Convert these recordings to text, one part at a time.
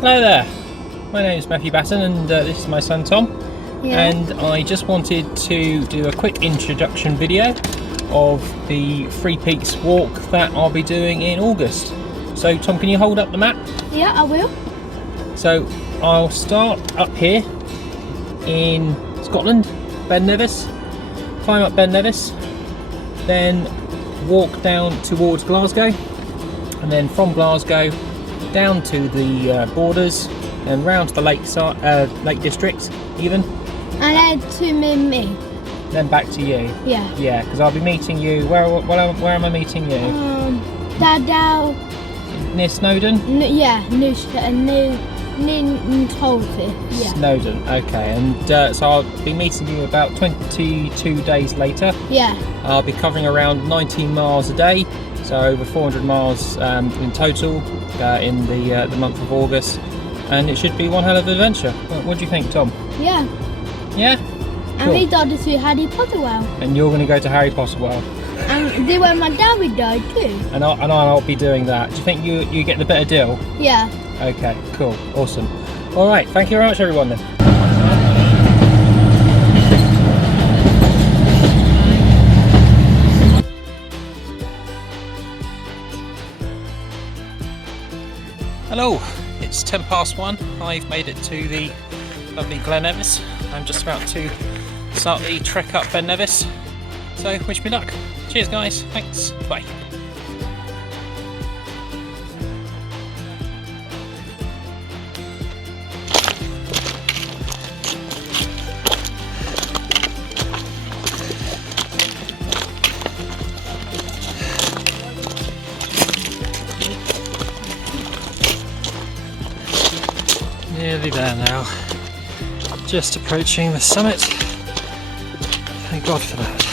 Hello there, my name is Matthew Batten and this is my son Tom. Yeah. And I just wanted to do a quick introduction video of the Three Peaks walk that I'll be doing in August. So Tom, can you hold up the map? Yeah, I will. So I'll start up here in Scotland, Ben Nevis, climb up Ben Nevis, then walk down towards Glasgow, and then from Glasgow down to the borders and round to the Lake District even. And then to me. Then back to you. Yeah. Yeah, because I'll be meeting you. Where am I meeting you? Down Near Snowdon? yeah, New Tolfi. Yeah. Snowdon, okay. And so I'll be meeting you about 22 days later. Yeah. I'll be covering around 19 miles a day, so over 400 miles in total in the month of August, and it should be one hell of an adventure. What do you think, Tom? Yeah. Yeah? And Cool. we got to see Harry Potter World. And you're going to go to Harry Potter World. And they were my dad would go too. And I'll be doing that. Do you think you get the better deal? Yeah. Okay, cool, awesome. All right, thank you very much, everyone. Then. Hello, it's 1:10. I've made it to the lovely Glen Nevis. I'm just about to start the trek up Ben Nevis. So wish me luck. Cheers, guys. Thanks. Bye. Nearly there now. Just approaching the summit. Thank God for that.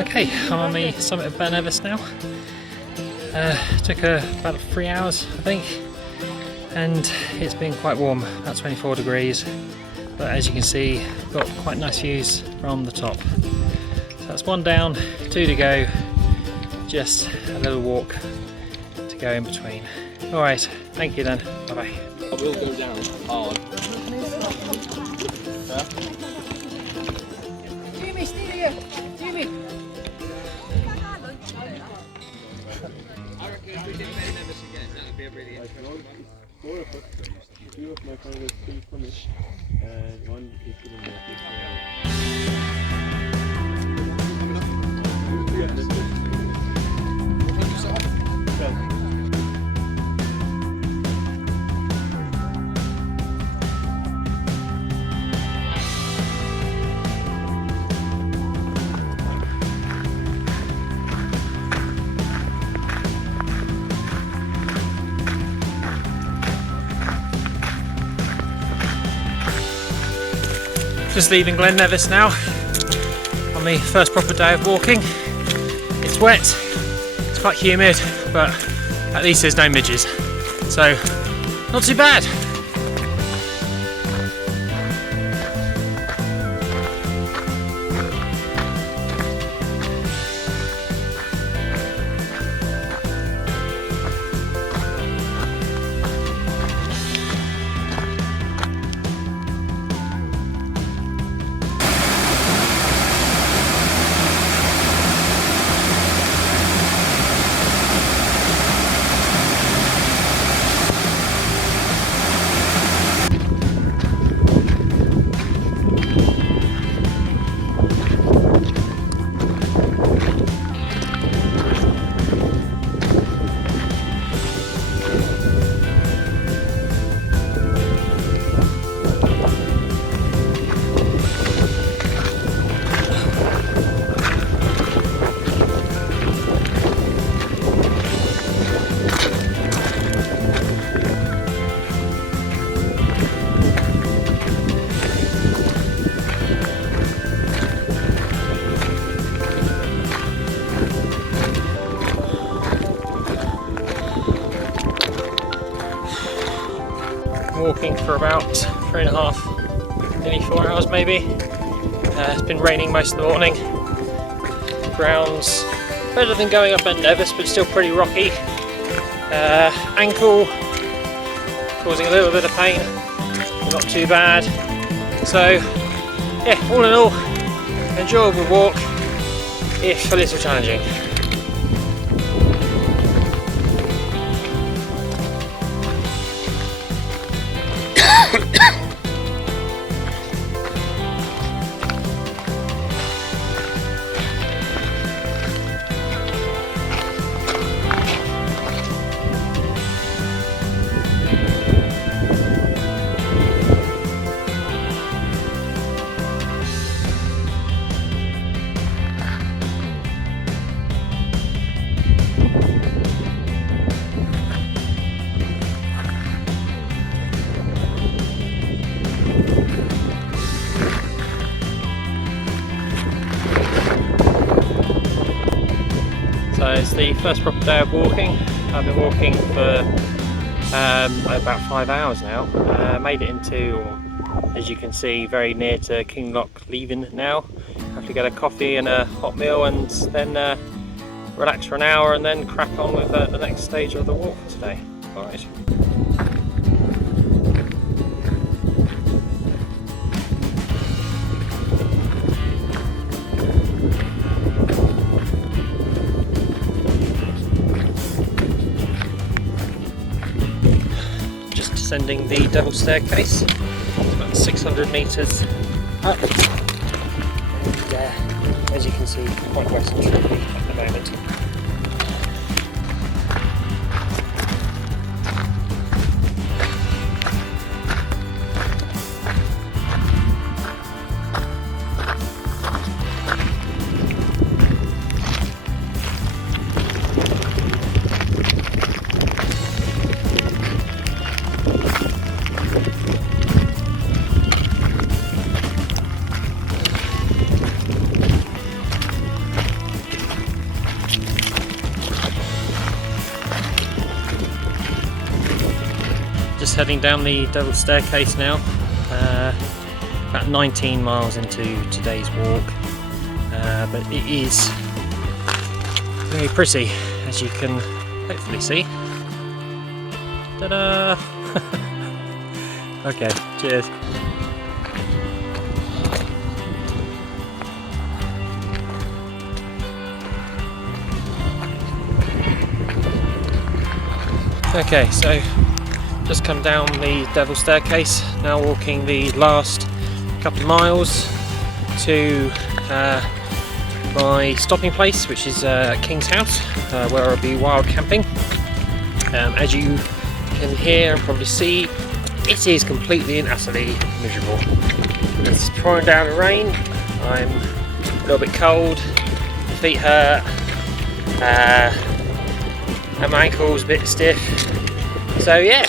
Okay, I'm on the summit of Ben Nevis now. Took about 3 hours, I think, and it's been quite warm, about 24 degrees. But as you can see, got quite nice views from the top. So that's 1 down, 2 to go, just a little walk to go in between. Alright, thank you then, bye bye. I will go down hard. Jimmy, stay here! Jimmy! I reckon if we did Ben Nevis again, that would be a really interesting one. 4 of us, 2 of my friends, 2 Finnish, and 1 is in Just leaving Glen Nevis now on the first proper day of walking. It's wet, it's quite humid, but at least there's no midges, so not too bad. walking for about 3.5, nearly 4 hours maybe. It's been raining most of the morning. Ground's better than going up at Nevis, but still pretty rocky. Ankle causing a little bit of pain, not too bad. So yeah, all in all, enjoyable walk, if a little challenging. So it's the first proper day of walking. I've been walking for about 5 hours now. Made it into, as you can see, very near to Kinloch leaving now. Have to get a coffee and a hot meal and then relax for an hour and then crack on with the next stage of the walk for today. Alright. Descending the double staircase. It's about 600 metres up, and as you can see, quite wet and tricky at the moment. Just heading down the double staircase now, about 19 miles into today's walk, but it is very pretty, as you can hopefully see. Ta-da! Okay, cheers. Okay, so just come down the double staircase, now walking the last couple of miles to my stopping place, which is King's House, where I'll be wild camping. As you can hear and probably see, it is completely and utterly miserable. It's pouring down the rain, I'm a little bit cold, my feet hurt, and my ankle's a bit stiff. So yeah,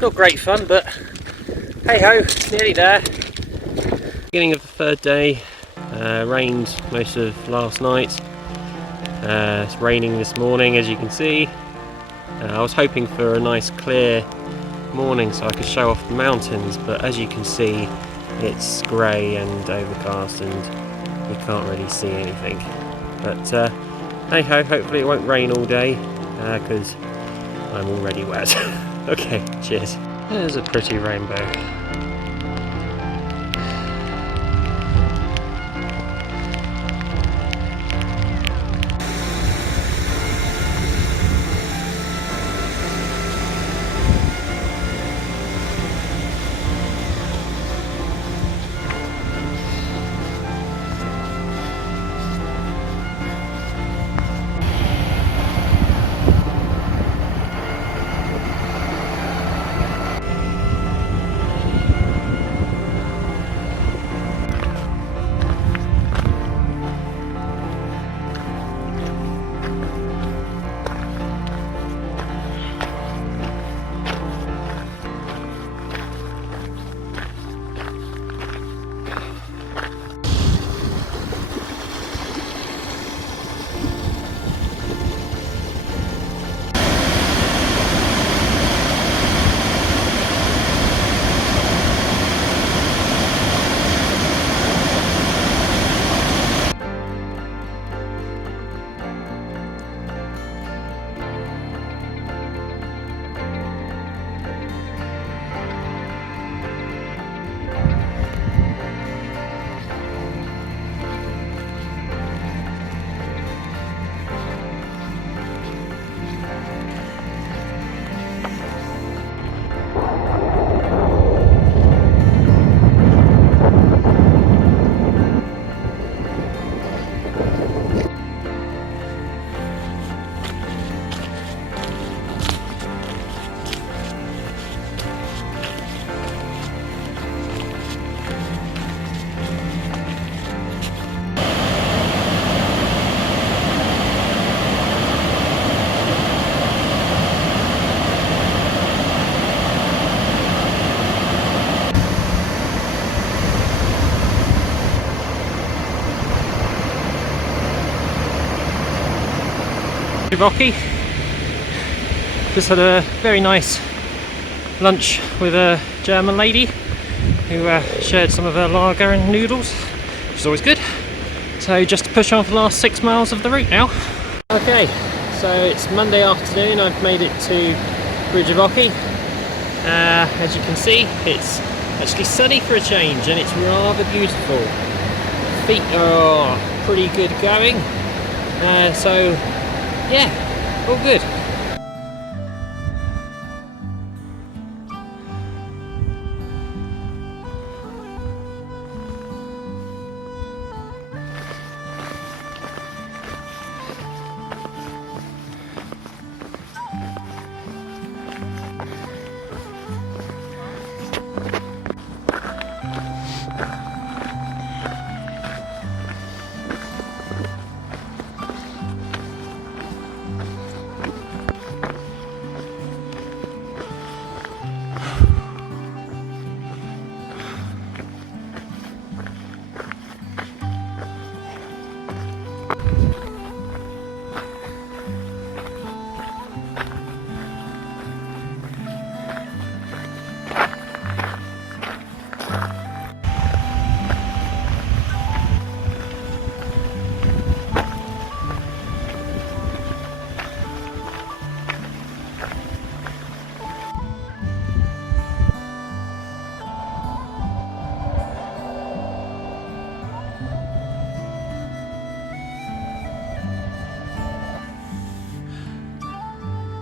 not great fun, but hey ho, nearly there. Beginning of the third day, rained most of last night. It's raining this morning, as you can see. I was hoping for a nice clear morning so I could show off the mountains, but as you can see, it's grey and overcast and you can't really see anything. But hey ho, hopefully it won't rain all day, because I'm already wet. Okay, cheers. There's a pretty rainbow. Rocky. Just had a very nice lunch with a German lady who shared some of her lager and noodles, which is always good. So just to push on for the last 6 miles of the route now. Okay, so it's Monday afternoon. I've made it to Bridge of Rocky. As you can see, it's actually sunny for a change and it's rather beautiful. Feet are pretty good going. So yeah, all good.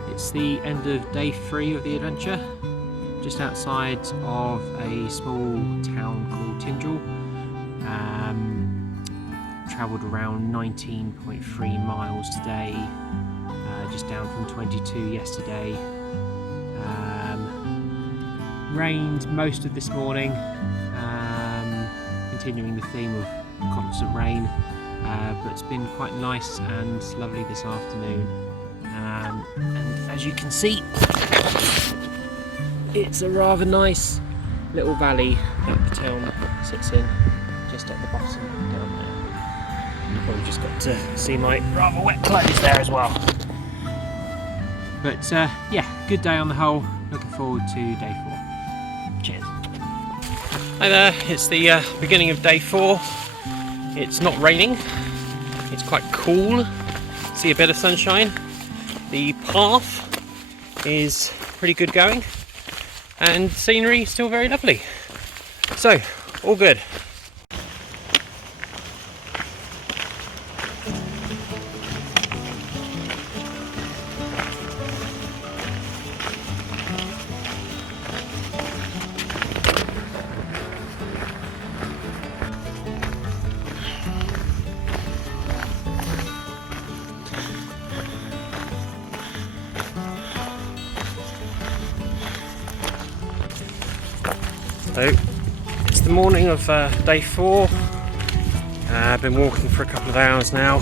It's the end of day 3 of the adventure, just outside of a small town called Tyndall. Travelled around 19.3 miles today, just down from 22 yesterday. Rained most of this morning, continuing the theme of constant rain, but it's been quite nice and lovely this afternoon. And as you can see, it's a rather nice little valley that the town sits in, just at the bottom down there. You've probably just got to see my rather wet clothes there as well. But yeah, good day on the whole. Looking forward to day 4. Cheers. Hi there, it's the beginning of day 4. It's not raining, it's quite cool. See a bit of sunshine. The path is pretty good going and scenery still very lovely. So, all good. So, it's the morning of day 4. I've been walking for a couple of hours now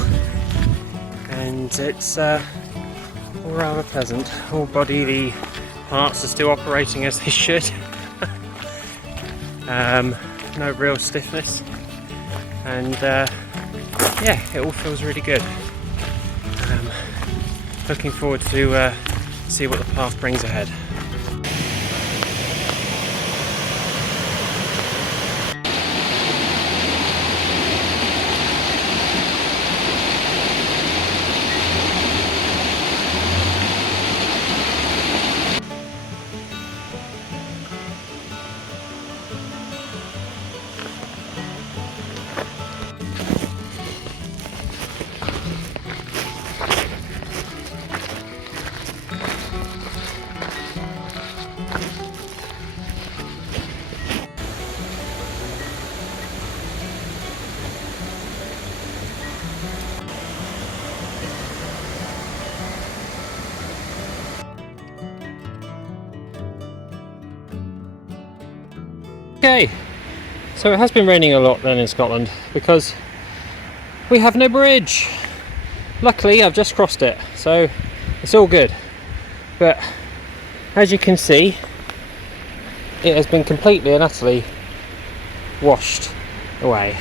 and it's all rather pleasant. All bodily parts are still operating as they should. No real stiffness and yeah, it all feels really good. Looking forward to see what the path brings ahead. Okay, so it has been raining a lot then in Scotland because we have no bridge. Luckily I've just crossed it, so it's all good. But as you can see, it has been completely and utterly washed away.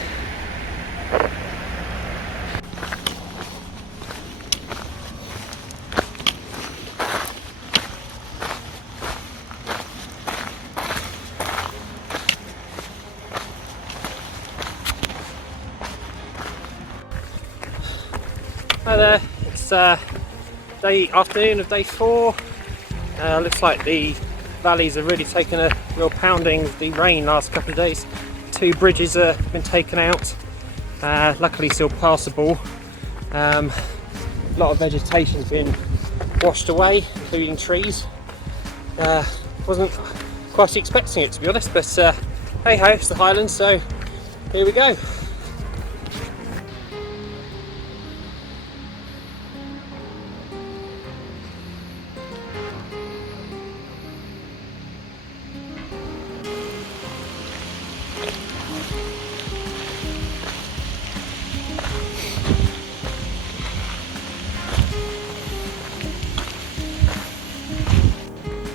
Hi there, it's afternoon of day 4. Looks like the valleys have really taken a real pounding with the rain last couple of days. 2 bridges have been taken out, luckily still passable. A lot of vegetation's been washed away, including trees. Wasn't quite expecting it, to be honest, but hey ho, it's the Highlands, so here we go.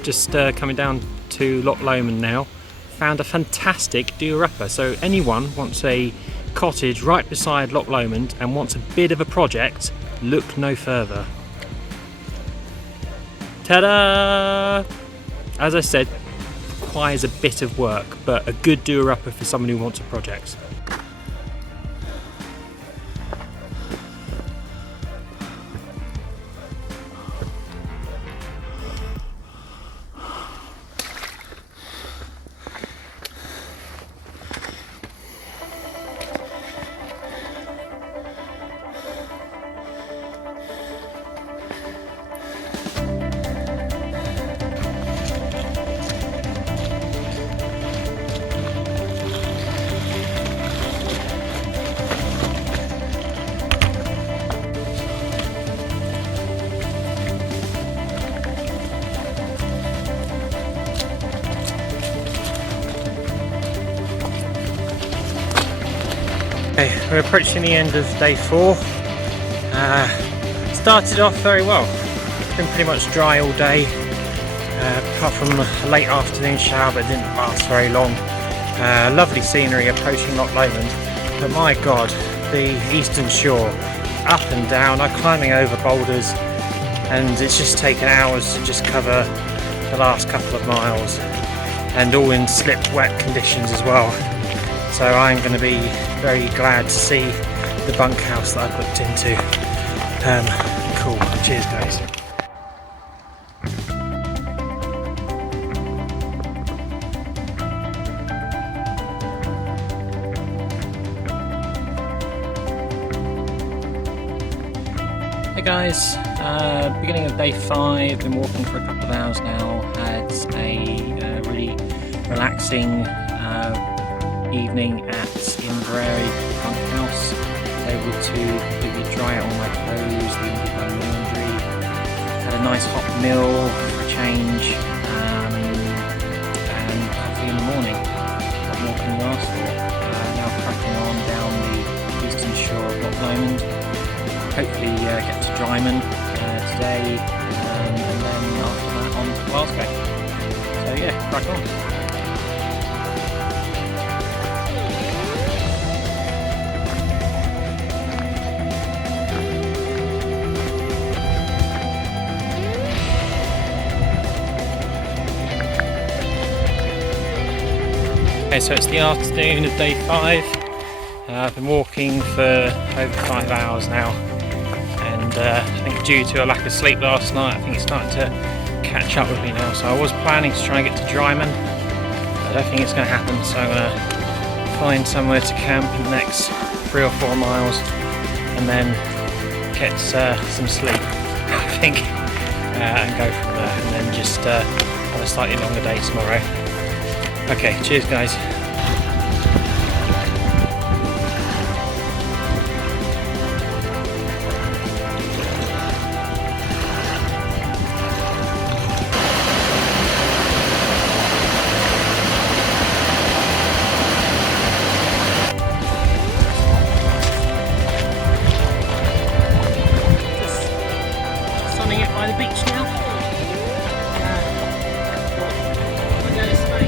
Just coming down to Loch Lomond now. Found a fantastic do-upper. So anyone wants a cottage right beside Loch Lomond and wants a bit of a project, look no further. Ta-da! As I said, requires a bit of work, but a good do-upper for someone who wants a project. Okay, we're approaching the end of day 4. Started off very well. It's been pretty much dry all day, apart from a late afternoon shower, but it didn't last very long. Lovely scenery approaching Loch Lomond, but my god, the eastern shore, up and down, I'm climbing over boulders, and it's just taken hours to just cover the last couple of miles, and all in slip wet conditions as well. So I'm going to be very glad to see the bunkhouse that I booked into. Cool. Cheers, guys. Hey guys, beginning of day 5, been walking for a couple of hours now, had a really relaxing evening at Inverary bunkhouse. Able to completely dry out all my clothes, leave my laundry, had a nice hot meal for a change, and coffee in the morning. What more can you ask for? Now cracking on down the eastern shore of Loch Lomond. Hopefully get to Dryman today, and then after that on to Glasgow. So yeah, crack on. Okay, so it's the afternoon of day 5. I've been walking for over 5 hours now, and I think due to a lack of sleep last night, I think it's starting to catch up with me now. So I was planning to try and get to Dryman. I don't think it's going to happen, so I'm going to find somewhere to camp in the next 3 or 4 miles, and then get some sleep, I think, and go from there, and then just have a slightly longer day tomorrow. Okay, cheers guys. Just sunning it by the beach now. I'm going to stay.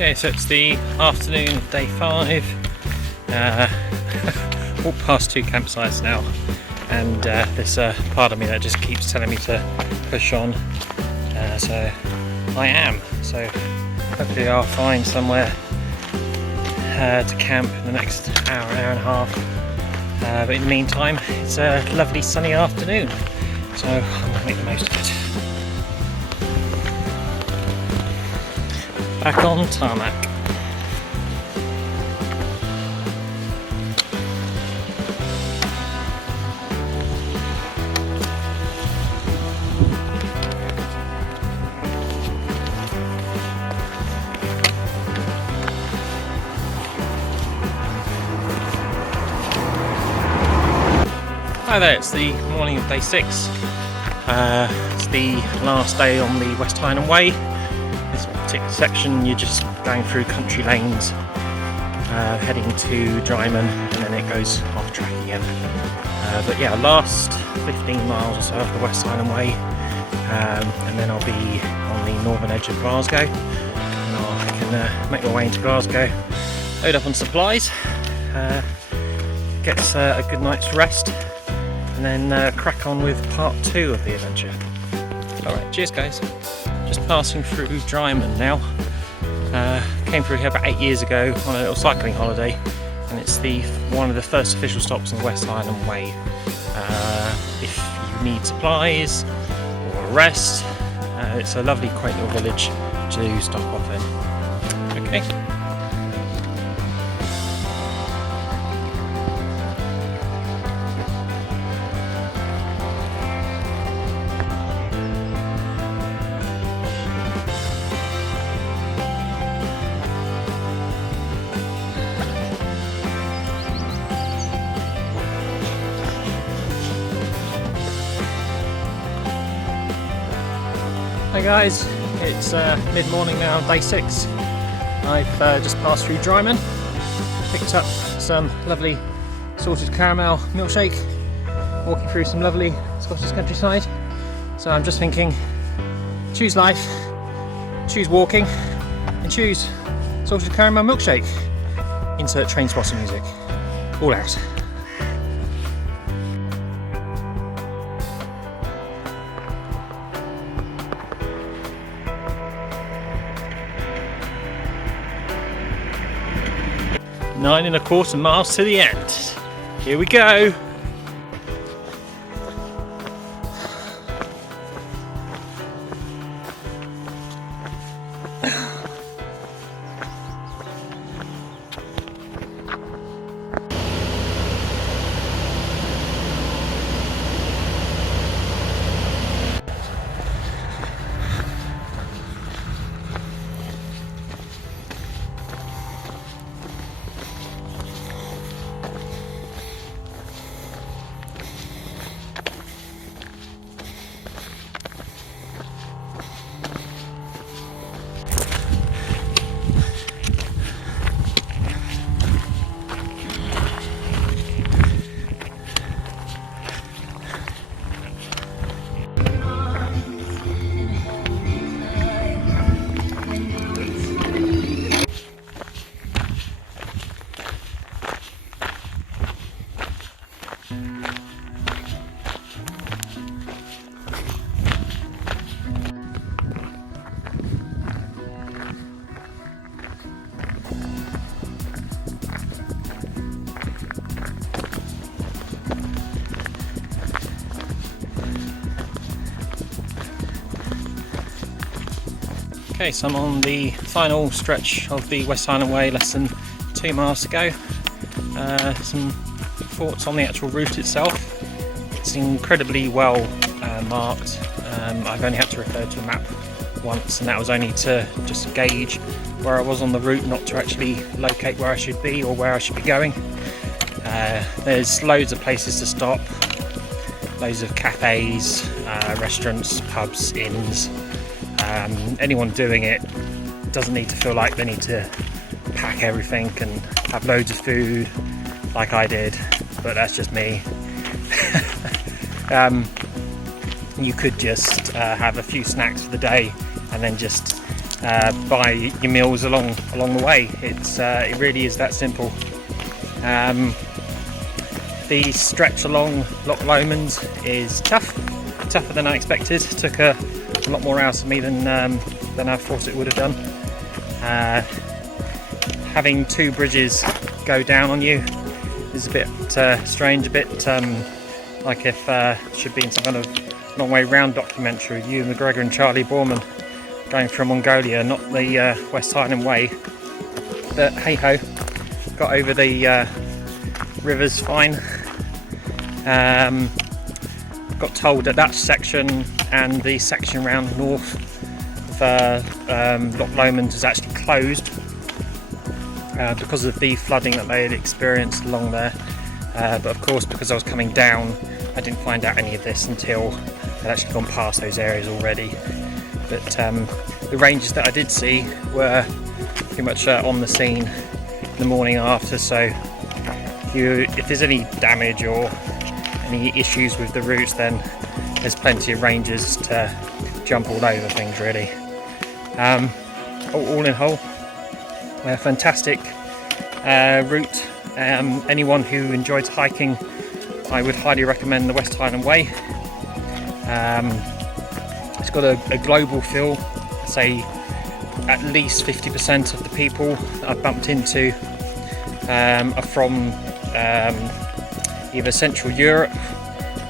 Okay, so it's the afternoon of day 5. Walked past 2 campsites now, and there's a part of me that just keeps telling me to push on. So I am. So hopefully I'll find somewhere to camp in the next hour and a half. But in the meantime, it's a lovely sunny afternoon, so I'm going to make the most of it. Back on tarmac. Hi there, it's the morning of day 6. It's the last day on the West Highland Way. This particular section, you're just going through country lanes, heading to Dryman, and then it goes off track again. But yeah, last 15 miles or so of the West Highland Way, and then I'll be on the northern edge of Glasgow, and I can make my way into Glasgow, load up on supplies, get a good night's rest, and then crack on with part 2 of the adventure. Alright, cheers guys. Just passing through Dryman now. Came through here about 8 years ago on a little cycling holiday, and it's one of the first official stops on the West Highland Way. If you need supplies or a rest, it's a lovely quaint little village to stop off in. Okay. Hi guys, it's mid-morning now, day 6. I've just passed through Dryman, picked up some lovely salted caramel milkshake, walking through some lovely Scottish countryside. So I'm just thinking, choose life, choose walking, and choose salted caramel milkshake. Insert train spotter music. All out. Nine and a quarter miles to the end. Here we go. Okay, so I'm on the final stretch of the West Highland Way, less than 2 miles to go. Some thoughts on the actual route itself. It's incredibly well marked. I've only had to refer to a map once, and that was only to just gauge where I was on the route, not to actually locate where I should be or where I should be going. There's loads of places to stop, loads of cafes, restaurants, pubs, inns. Anyone doing it doesn't need to feel like they need to pack everything and have loads of food like I did, but that's just me. You could just have a few snacks for the day and then just buy your meals along the way. It really is that simple. The stretch along Loch Lomond is tougher than I expected. Took a lot more out of me than I thought it would have done. Having two bridges go down on you is a bit strange, a bit like if it should be in some kind of long way round documentary, Ewan McGregor and Charlie Borman going from Mongolia, not the West Highland Way. But hey ho, got over the rivers fine. Got told that section and the section round north of Loch Lomond is actually closed because of the flooding that they had experienced along there. But of course, because I was coming down, I didn't find out any of this until I'd actually gone past those areas already. But the rangers that I did see were pretty much on the scene the morning after, so if there's any damage or any issues with the routes, then there's plenty of rangers to jump all over things really. All in whole, a fantastic route. Anyone who enjoys hiking, I would highly recommend the West Highland Way. It's got a global feel. I'd say at least 50% of the people that I've bumped into are from either Central Europe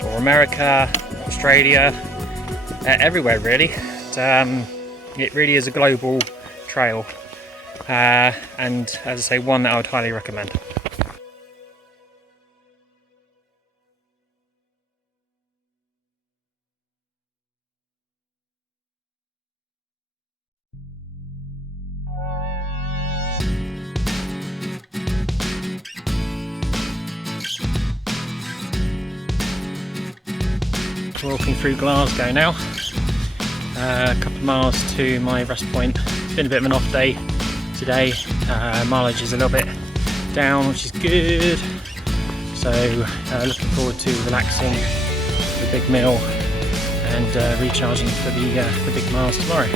or America, Australia, everywhere really. It really is a global trail, and as I say, one that I would highly recommend. Walking through Glasgow now, a couple of miles to my rest point. It's been a bit of an off day today. Mileage is a little bit down, which is good, so looking forward to relaxing, the big meal, and recharging for the big miles tomorrow.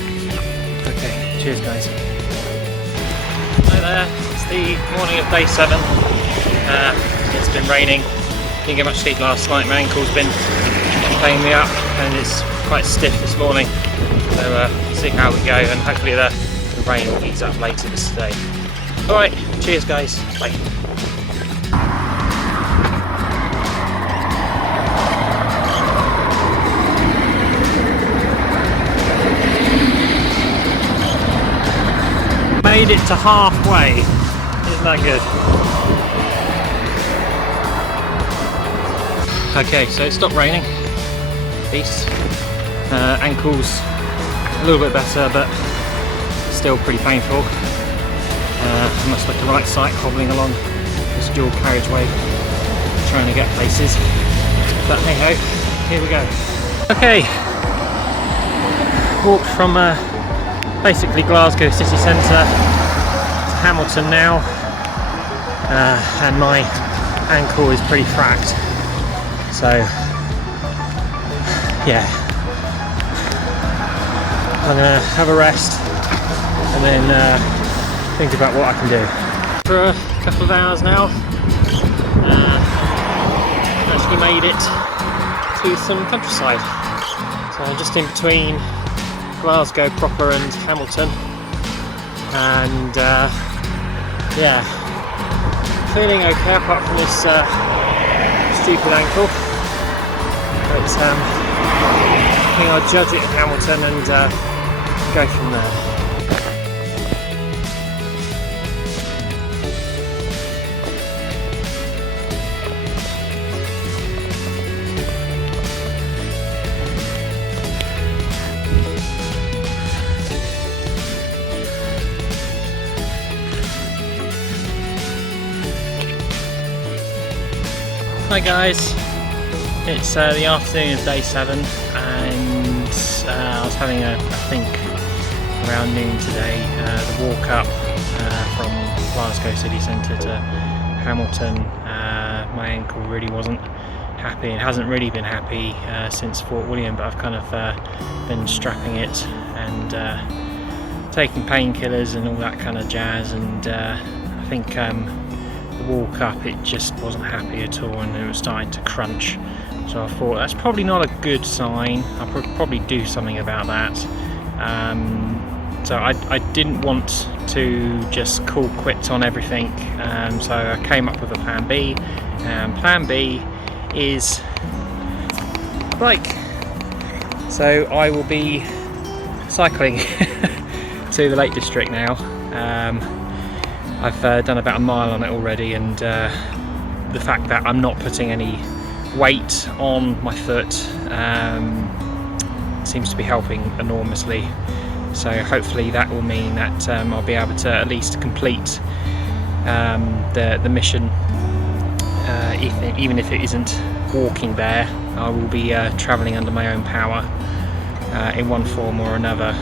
Okay, cheers guys. Hi there, it's the morning of day 7. It's been raining, didn't get much sleep last night, my ankle's been playing me up and it's quite stiff this morning, so see how we go, and hopefully the rain will ease up later this day. Alright, cheers guys, bye. Made it to halfway, isn't that good? Okay, so it stopped raining. Peace. Ankles a little bit better, but still pretty painful. I must look the right side, hobbling along this dual carriageway, trying to get places. But hey ho, here we go. Okay, walked from basically Glasgow city centre to Hamilton now, and my ankle is pretty fracked. So yeah, I'm gonna have a rest and then think about what I can do. For a couple of hours now, actually made it to some countryside. So I'm just in between Glasgow proper and Hamilton, and yeah, feeling okay apart from this stupid ankle, but I think I'll judge it in Hamilton and go from there. Hi guys, it's the afternoon of day 7, and I was having I think around noon today, the walk up from Glasgow city centre to Hamilton. My ankle really wasn't happy, it hasn't really been happy since Fort William, but I've kind of been strapping it and taking painkillers and all that kind of jazz, and I think the walk up, it just wasn't happy at all, and it was starting to crunch. So I thought that's probably not a good sign. I'll probably do something about that. So I didn't want to just call quits on everything, so I came up with a plan B. Plan B is bike. So I will be cycling to the Lake District now. I've done about a mile on it already, and the fact that I'm not putting any weight on my foot seems to be helping enormously. So hopefully that will mean that I'll be able to at least complete the mission, even if it isn't walking there. I will be travelling under my own power in one form or another.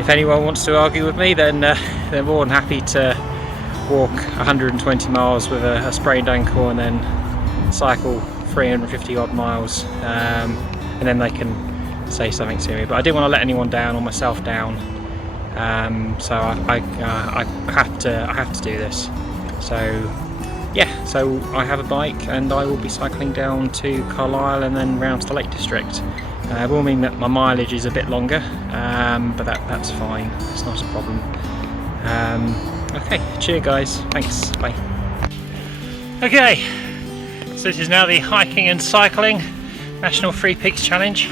If anyone wants to argue with me, then they're more than happy to walk 120 miles with a sprained ankle and then cycle 350 odd miles, and then they can say something to me. But I didn't want to let anyone down or myself down, so I have to do this. So yeah, so I have a bike and I will be cycling down to Carlisle and then round to the Lake District. It will mean that my mileage is a bit longer, but that's fine, it's not a problem. Okay, cheers guys, thanks, bye. Okay, so this is now the hiking and cycling National Free Peaks Challenge,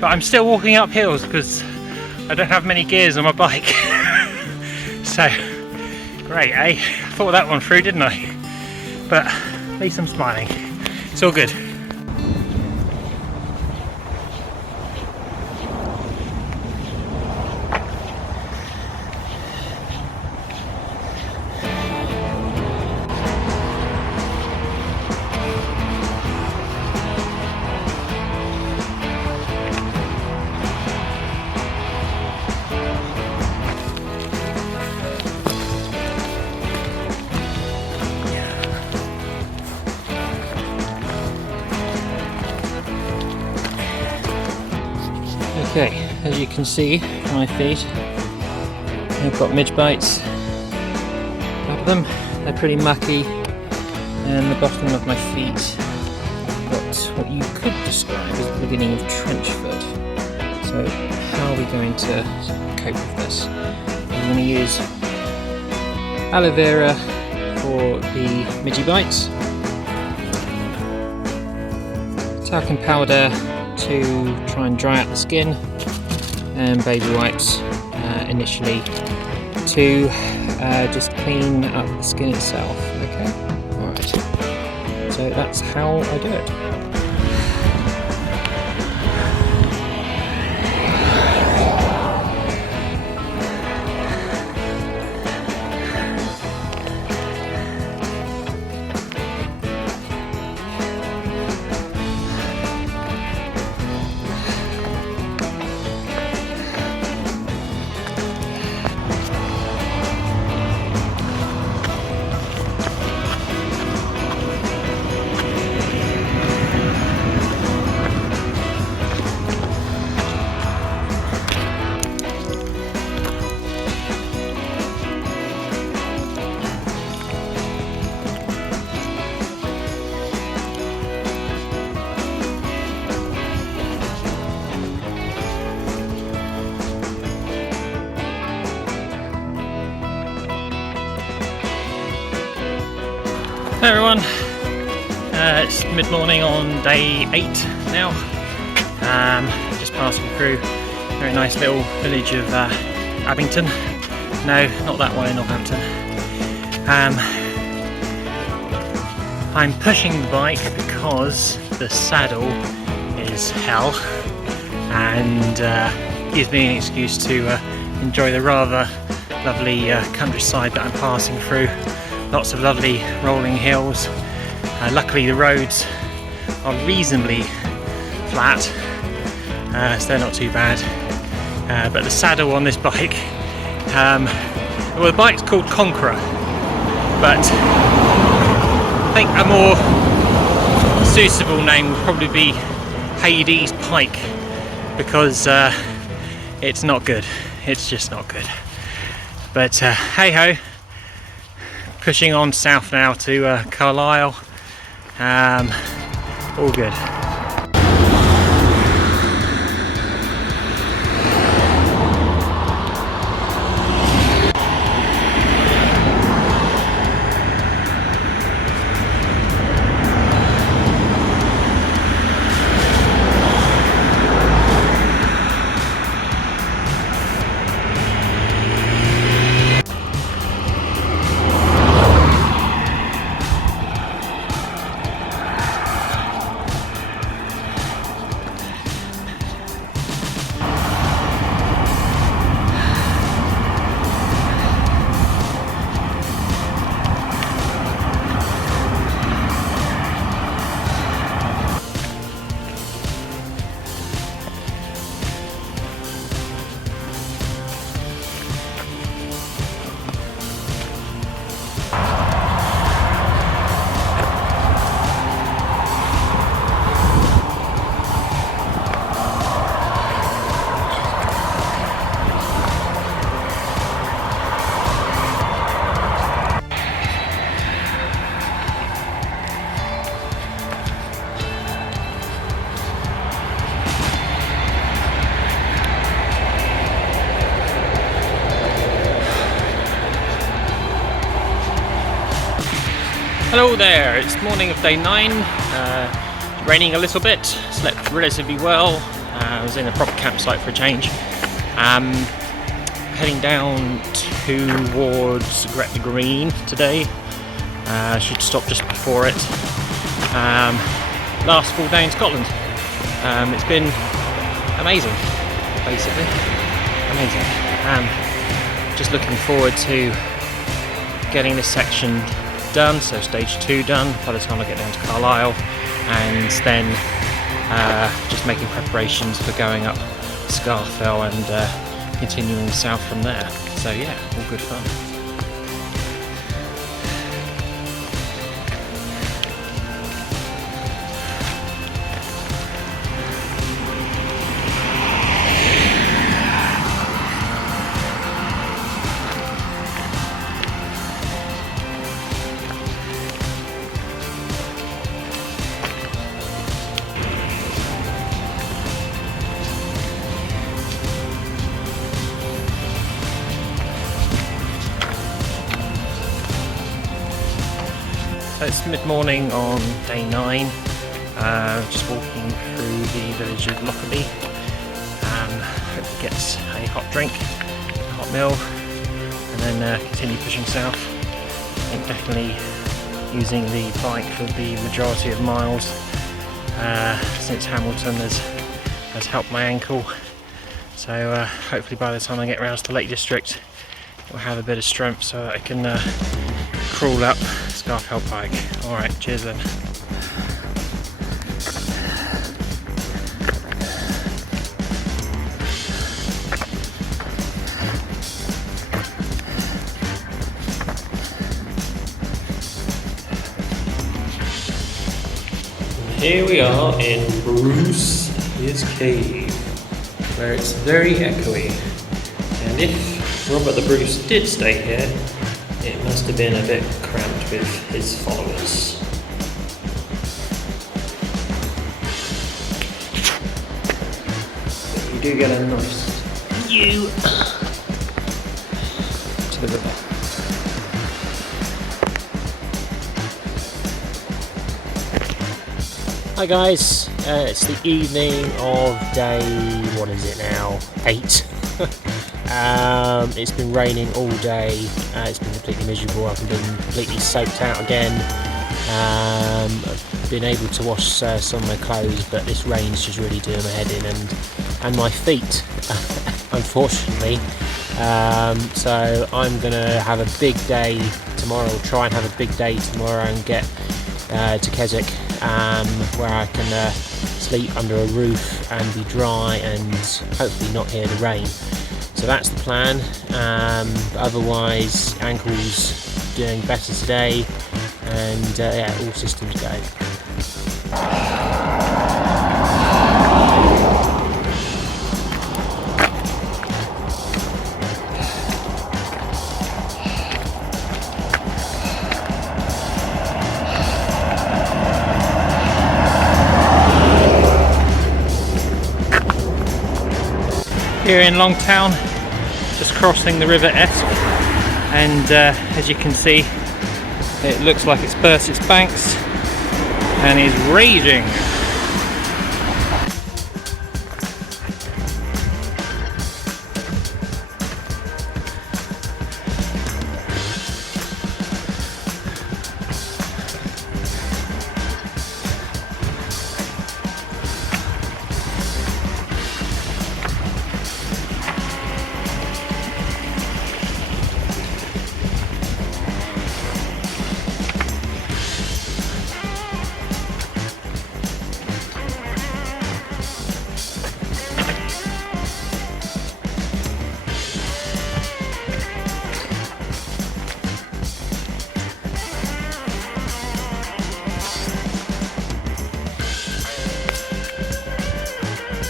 but I'm still walking up hills because I don't have many gears on my bike. So, great, eh? I thought that one through, didn't I? But at least I'm smiling, it's all good. Okay, as you can see, my feet, I've got midge bites up them. They're pretty mucky, and the bottom of my feet got what you could describe as the beginning of trench foot. So how are we going to cope with this? I'm going to use aloe vera for the midgy bites, talcum powder to try and dry out the skin, and baby wipes initially to just clean up the skin itself. Okay, alright, so that's how I do it. Hey everyone, it's mid-morning on day 8 now. Just passing through a very nice little village of Abington. No, not that one in Northampton. I'm pushing the bike because the saddle is hell, and gives me an excuse to enjoy the rather lovely countryside that I'm passing through. Lots of lovely rolling hills. Luckily the roads are reasonably flat, so they're not too bad. But the saddle on this bike, well, the bike's called Conqueror, but I think a more suitable name would probably be Hades Pike, because it's not good. It's just not good. But hey ho, pushing on south now to Carlisle. All good. Hello there, it's morning of day 9, raining a little bit, slept relatively well, I was in a proper campsite for a change. Heading down towards Gretna Green today, should stop just before it. Last full day in Scotland. It's been amazing, basically, amazing. Just looking forward to getting this section done, so stage 2 done by the time I get down to Carlisle, and then just making preparations for going up Scafel and continuing south from there. So yeah, all good fun. So it's mid-morning on day 9, just walking through the village of Lockerbie. Hope to get a hot drink, a hot meal, and then continue pushing south. I think definitely using the bike for the majority of miles since Hamilton has helped my ankle. So hopefully by the time I get round to the Lake District, it will have a bit of strength so that I can crawl up Scafel Pike. Alright, cheers then. Here we are in Bruce's cave, where it's very echoey. And if Robert the Bruce did stay here, it must have been a bit cramped with his followers. But you do get a nice view to the river. Hi guys, it's the evening of day, what is it now, 8. It's been raining all day, it's been completely miserable, I've been completely soaked out again. I've been able to wash some of my clothes, but this rain's just really doing my head in, and my feet, unfortunately. So I'm going to have a big day tomorrow, or try and have a big day tomorrow and get to Keswick, where I can sleep under a roof and be dry and hopefully not hear the rain. So that's the plan, but otherwise ankle's doing better today, and yeah, all systems go. here in Longtown, just crossing the River Esk, and as you can see, it looks like it's burst its banks and is raging.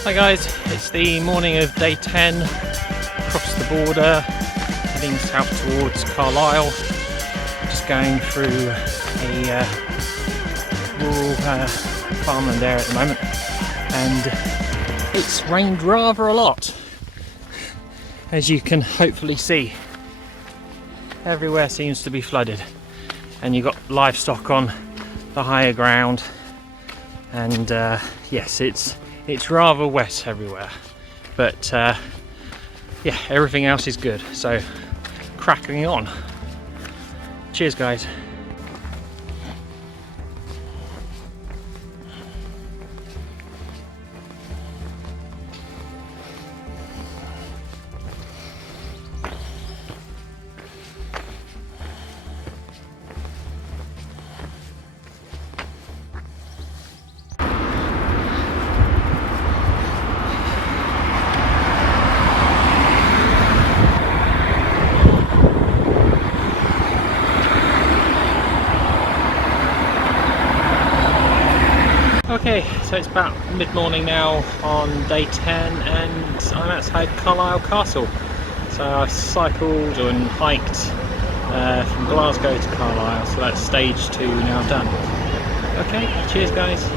Hi guys, it's the morning of day 10, across the border, heading south towards Carlisle, just going through a rural farmland area at the moment, and it's rained rather a lot, as you can hopefully see. Everywhere seems to be flooded, and you've got livestock on the higher ground, and yes, it's rather wet everywhere, but yeah, everything else is good, so cracking on. Cheers guys. Okay, so it's about mid-morning now on day 10, and I'm outside Carlisle Castle. So I've cycled and hiked from Glasgow to Carlisle, so that's stage 2 now done. Okay, cheers guys.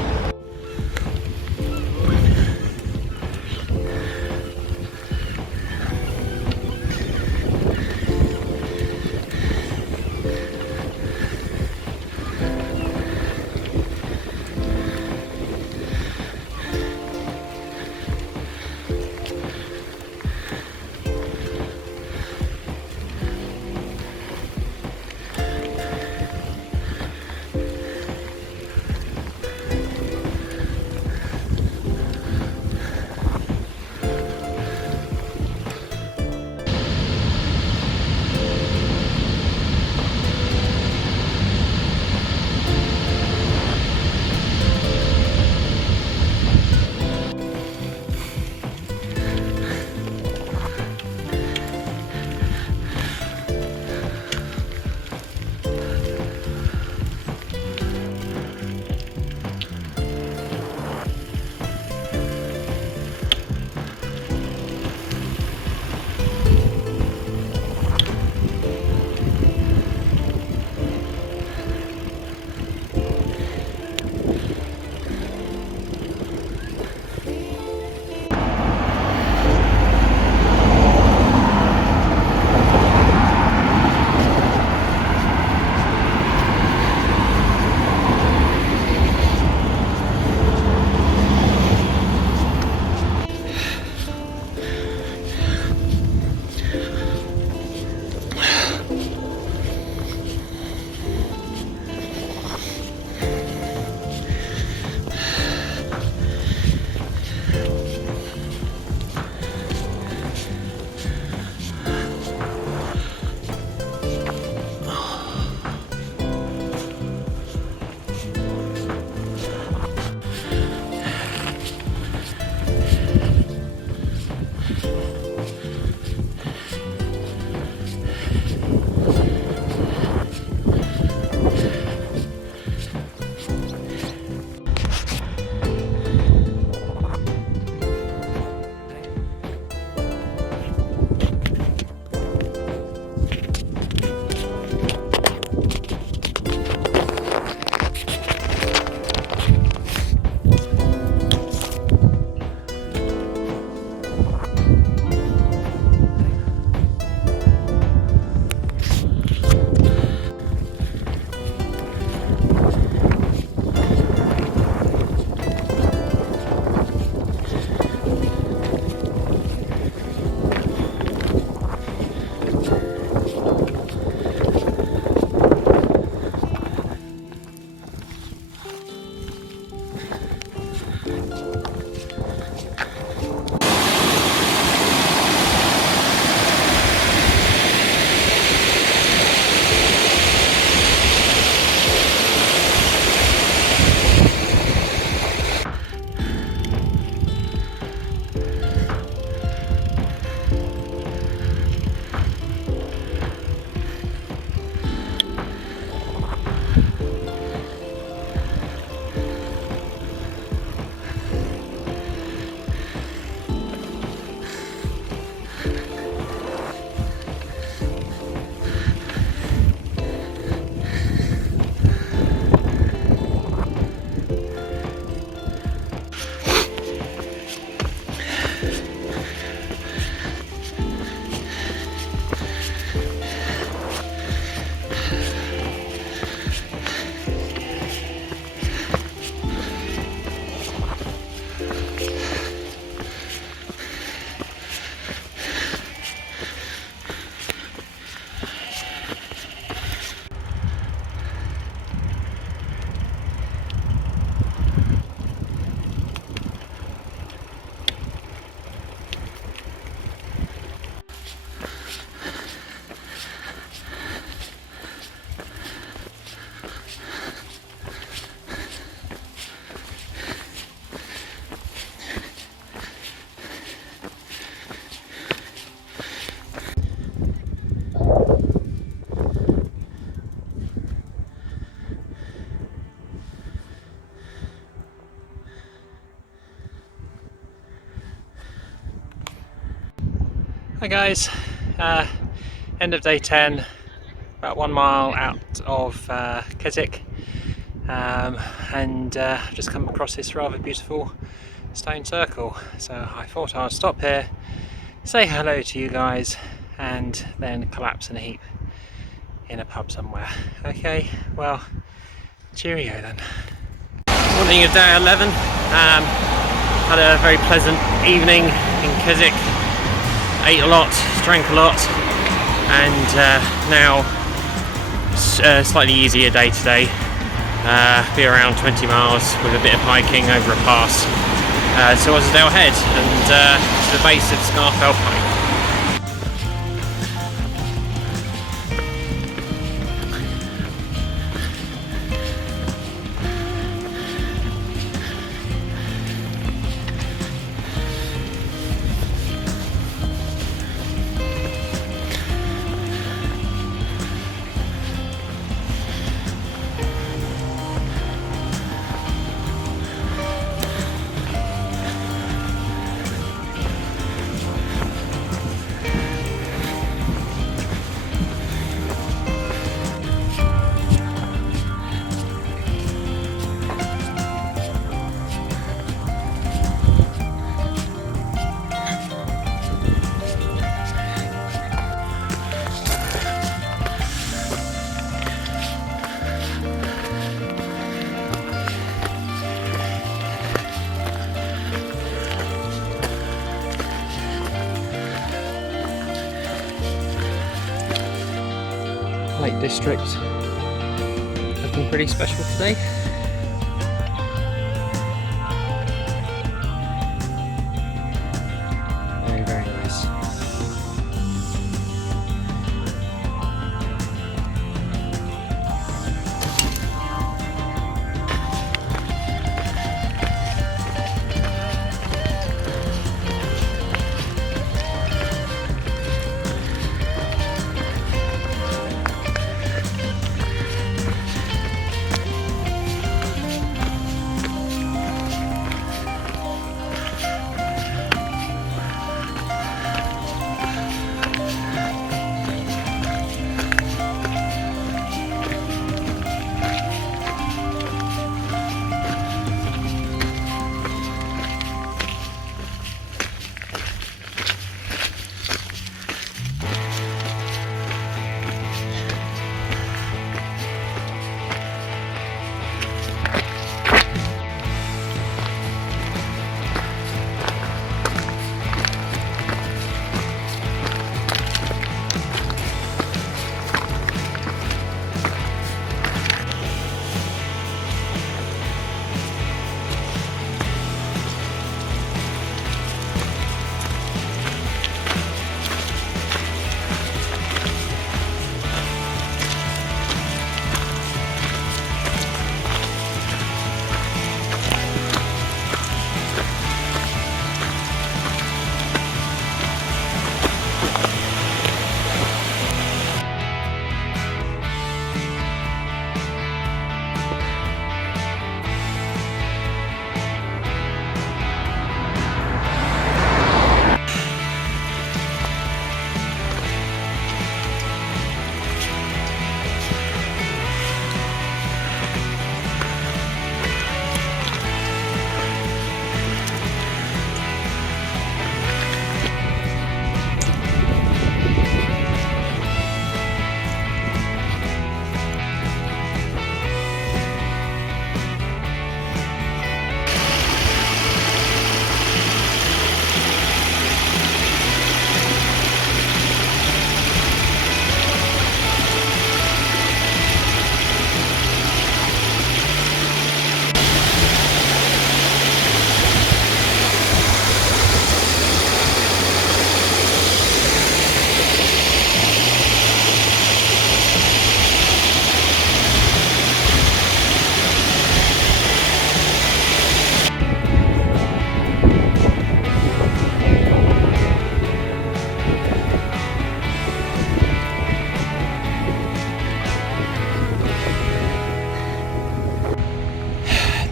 Hi guys, end of day 10, about 1 mile out of Keswick, and I've just come across this rather beautiful stone circle, so I thought I'd stop here, say hello to you guys, and then collapse in a heap in a pub somewhere. Okay, well, cheerio then. Morning of day 11, had a very pleasant evening in Keswick, ate a lot, drank a lot, and now slightly easier day today, be around 20 miles with a bit of hiking over a pass towards the Dale Head and to the base of Scafel Pike. Lake District looking pretty special today. Very, very nice.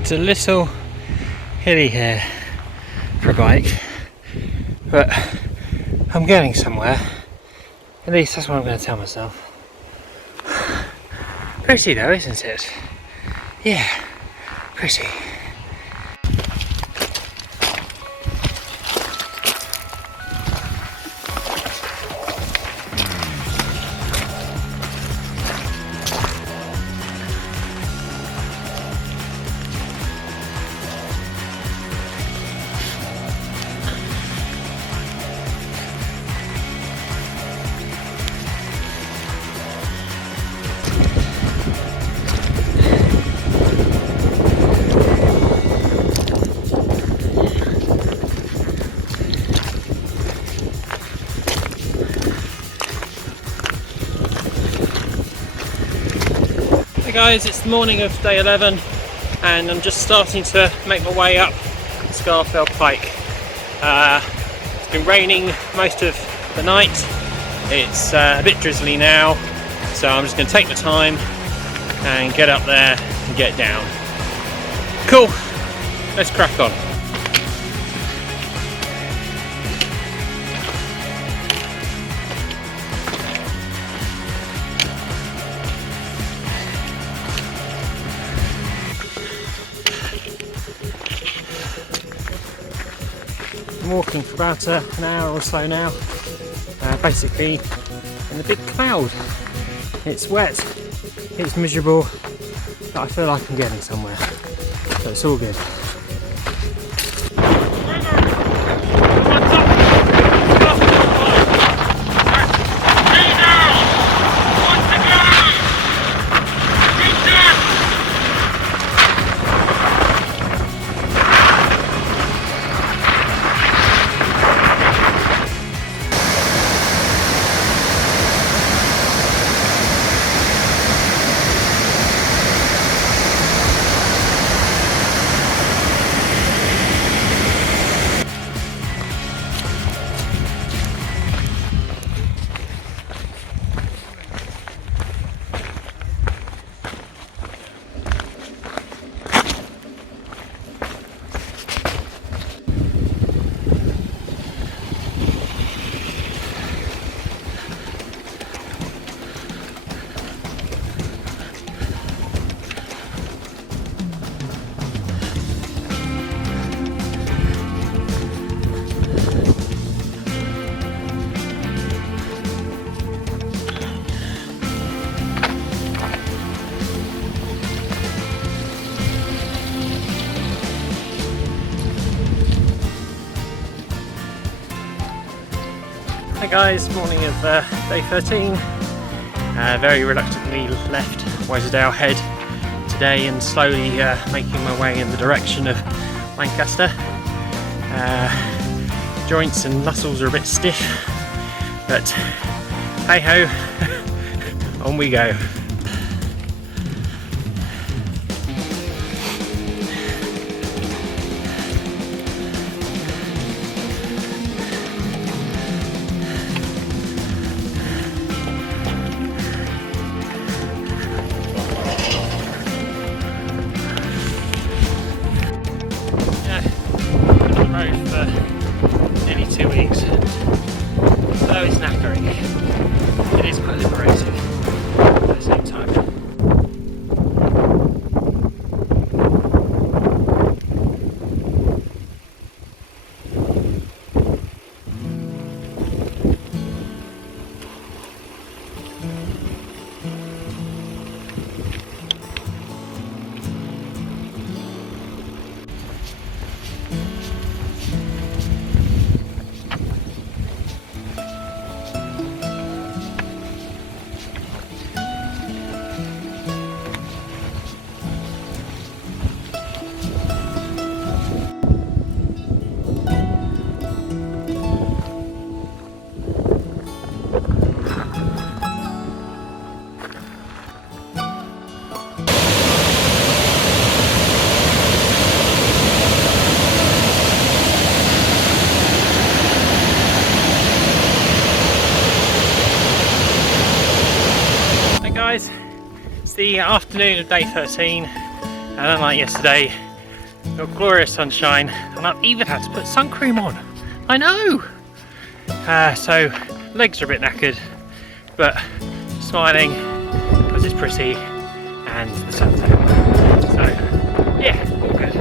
It's a little hilly here for a bike, but I'm getting somewhere. At least that's what I'm going to tell myself. Pretty though, isn't it? Yeah, pretty. Hey guys, it's the morning of day 11 and I'm just starting to make my way up Scafel Pike. It's been raining most of the night. It's a bit drizzly now, so I'm just going to take my time and get up there and get down. Cool, let's crack on. I'm walking for about an hour or so now, basically in a big cloud. It's wet, it's miserable, but I feel like I'm getting somewhere, so it's all good. Hi guys, morning of day 13. Very reluctantly left Weserdale Head today and slowly making my way in the direction of Lancaster. Joints and muscles are a bit stiff, but hey ho, on we go. For nearly 2 weeks, although it's knackering, it is quite liberating at the same time. Guys, it's the afternoon of day 13 and unlike yesterday, got glorious sunshine and I've even had to put sun cream on. I know! So legs are a bit knackered, but smiling because it's pretty and the sun's out. So yeah, all good.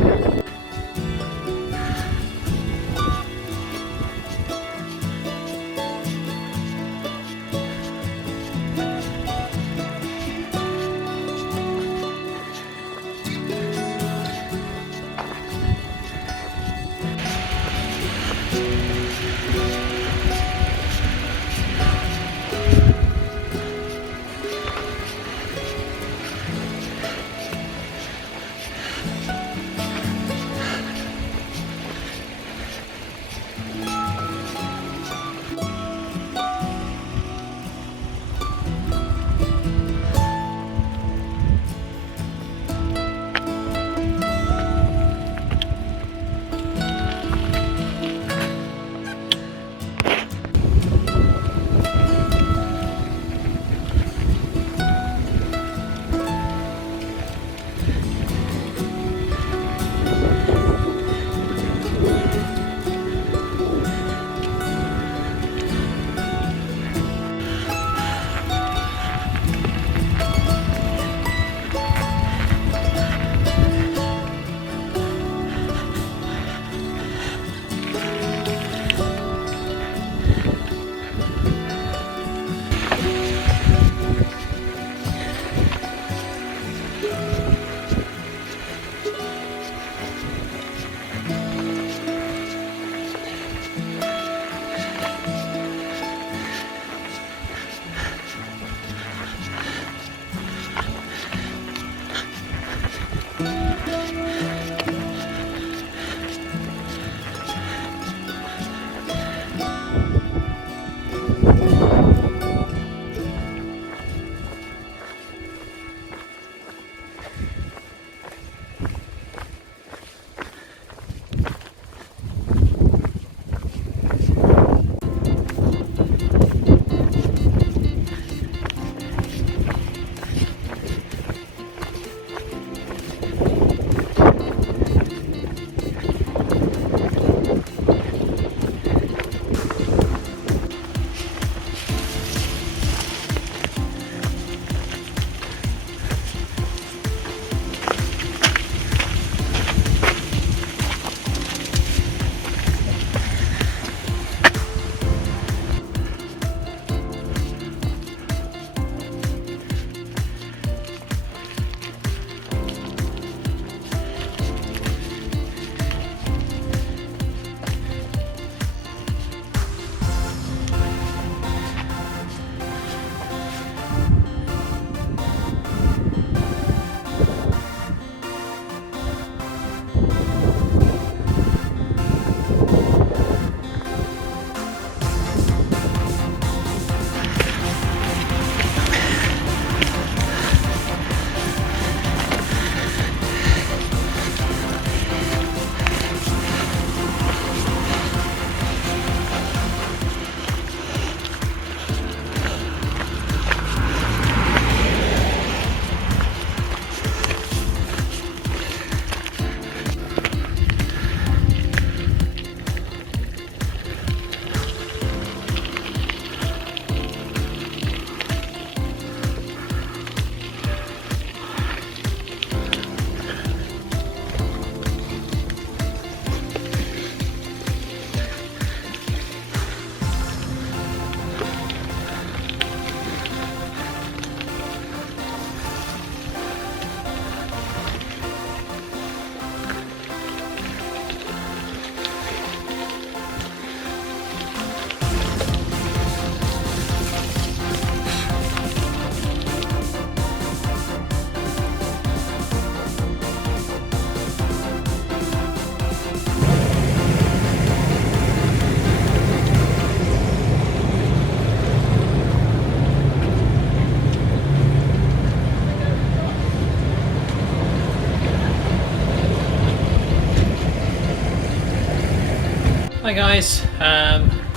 Hi guys,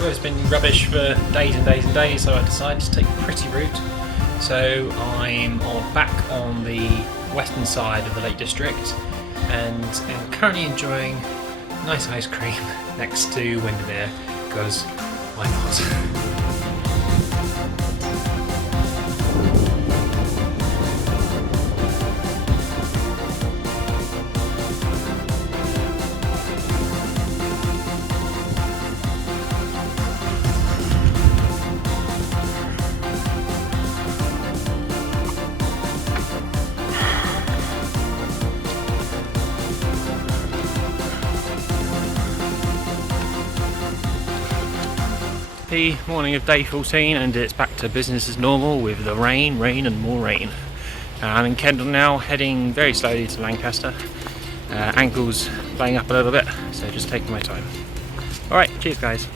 weather's been rubbish for days and days and days, so I decided to take a pretty route. So I'm back on the western side of the Lake District and am currently enjoying nice ice cream next to Windermere because why not? The morning of day 14 and it's back to business as normal with the rain and more rain. I'm in Kendal now, heading very slowly to Lancaster. Ankles playing up a little bit, so just taking my time. Alright, cheers guys.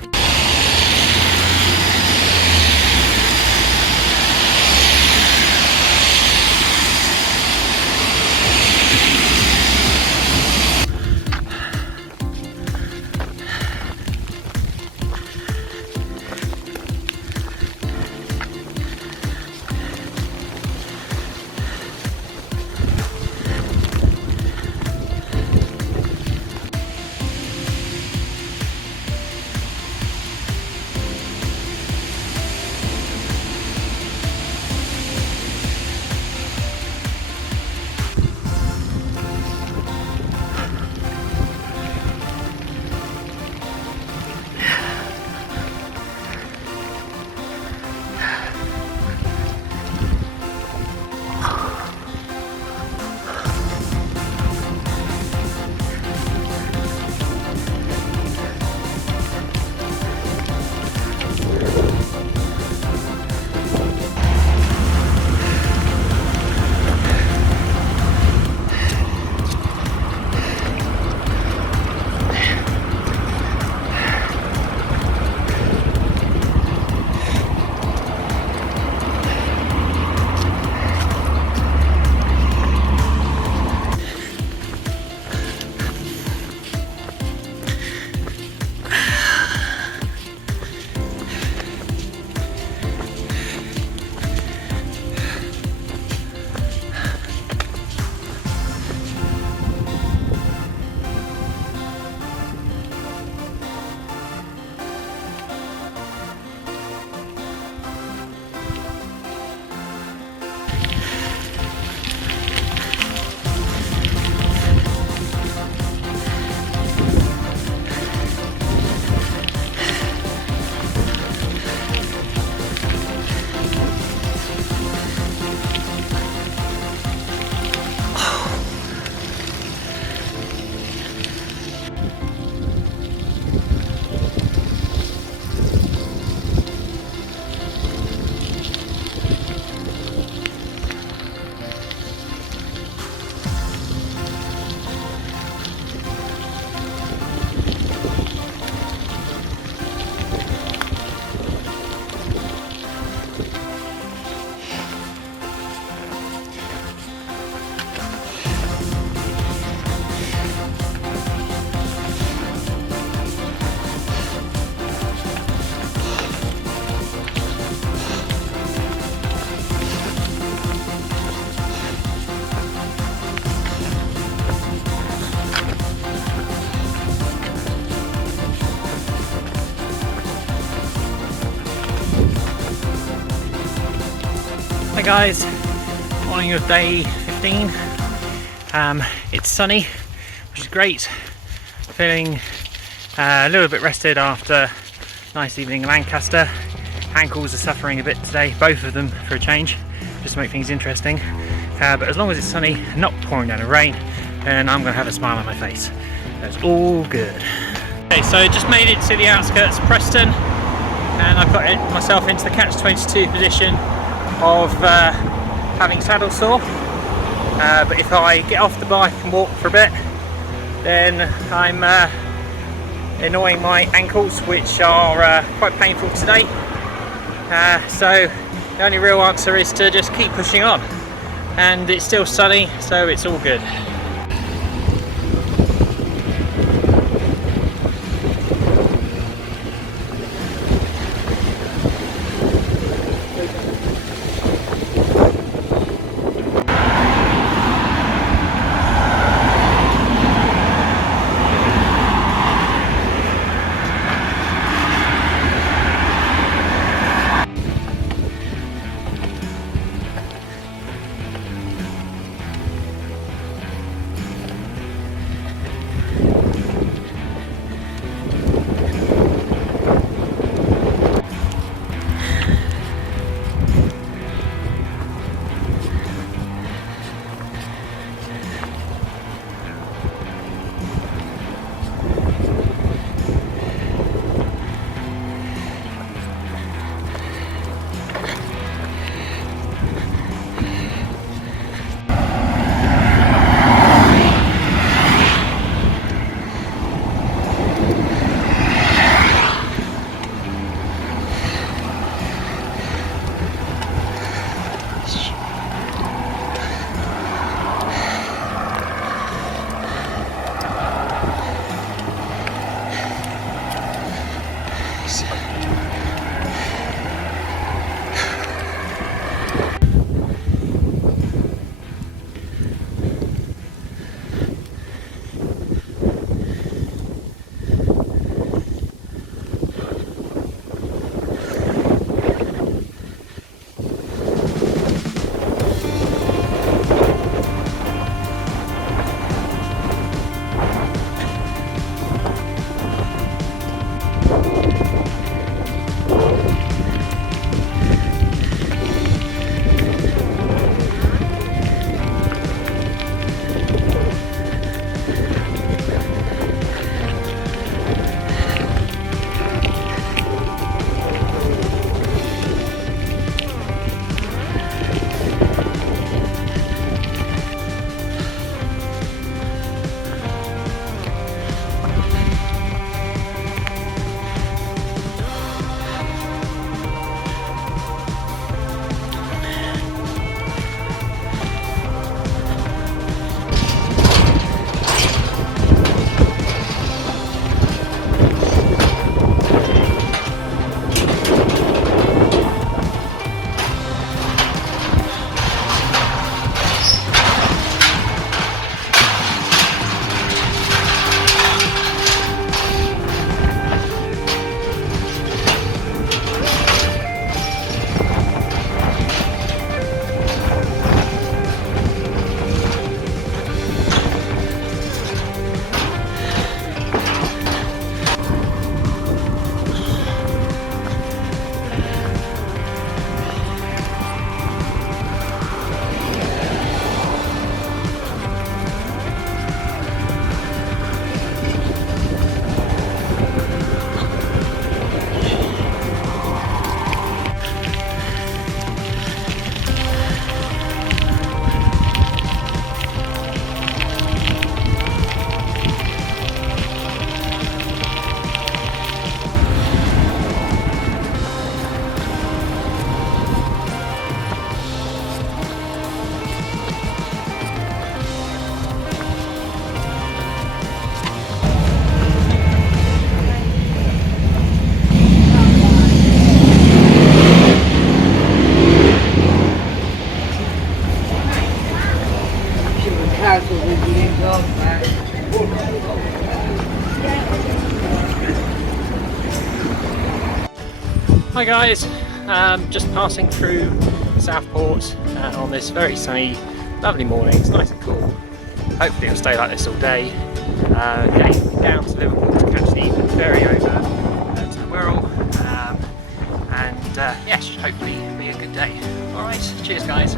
Hi guys, morning of day 15. It's sunny, which is great. Feeling a little bit rested after a nice evening in Lancaster. Ankles are suffering a bit today, both of them for a change, just to make things interesting. But as long as it's sunny, not pouring down the rain, then I'm going to have a smile on my face. That's all good. Okay, so just made it to the outskirts of Preston, and I've got myself into the catch-22 position of having saddle sore, but if I get off the bike and walk for a bit, then I'm annoying my ankles, which are quite painful today. So the only real answer is to just keep pushing on, and it's still sunny, so it's all good. castle with you in God, man. Hi guys, just passing through Southport on this very sunny, lovely morning. It's nice and cool. Hopefully it'll stay like this all day. Getting down to Liverpool to catch the ferry over to the Wirral, and yeah, should hopefully be a good day. Alright, cheers guys.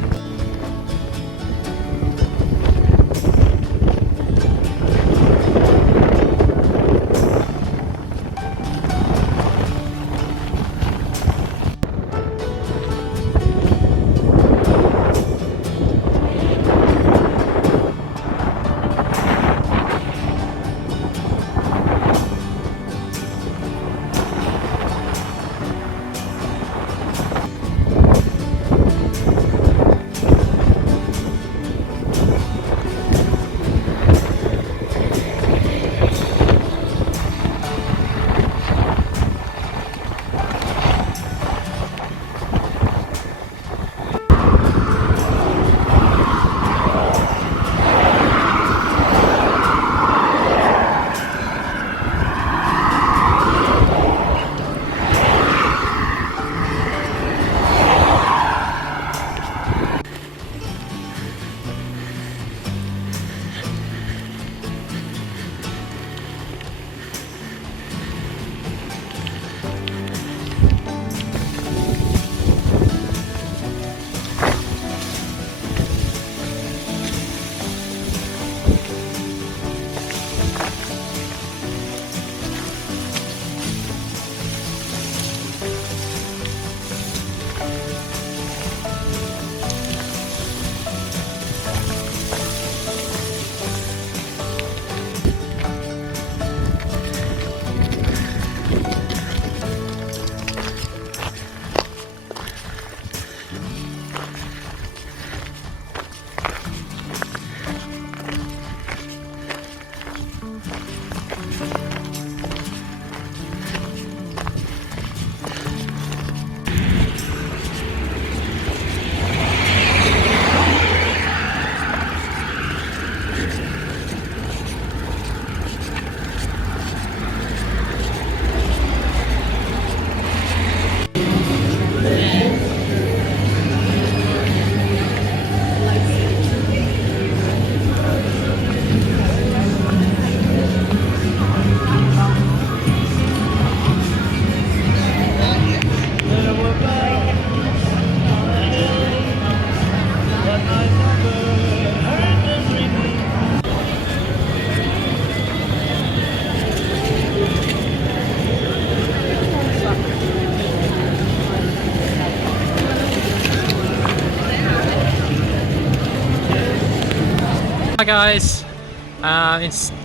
Hi guys,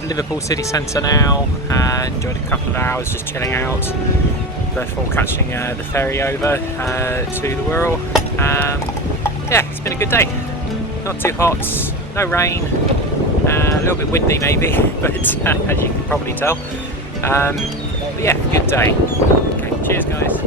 in Liverpool city centre now. Enjoyed a couple of hours just chilling out before catching the ferry over to the Wirral. Yeah, it's been a good day. Not too hot, no rain, a little bit windy maybe, but as you can probably tell. But yeah, good day. Okay, cheers guys.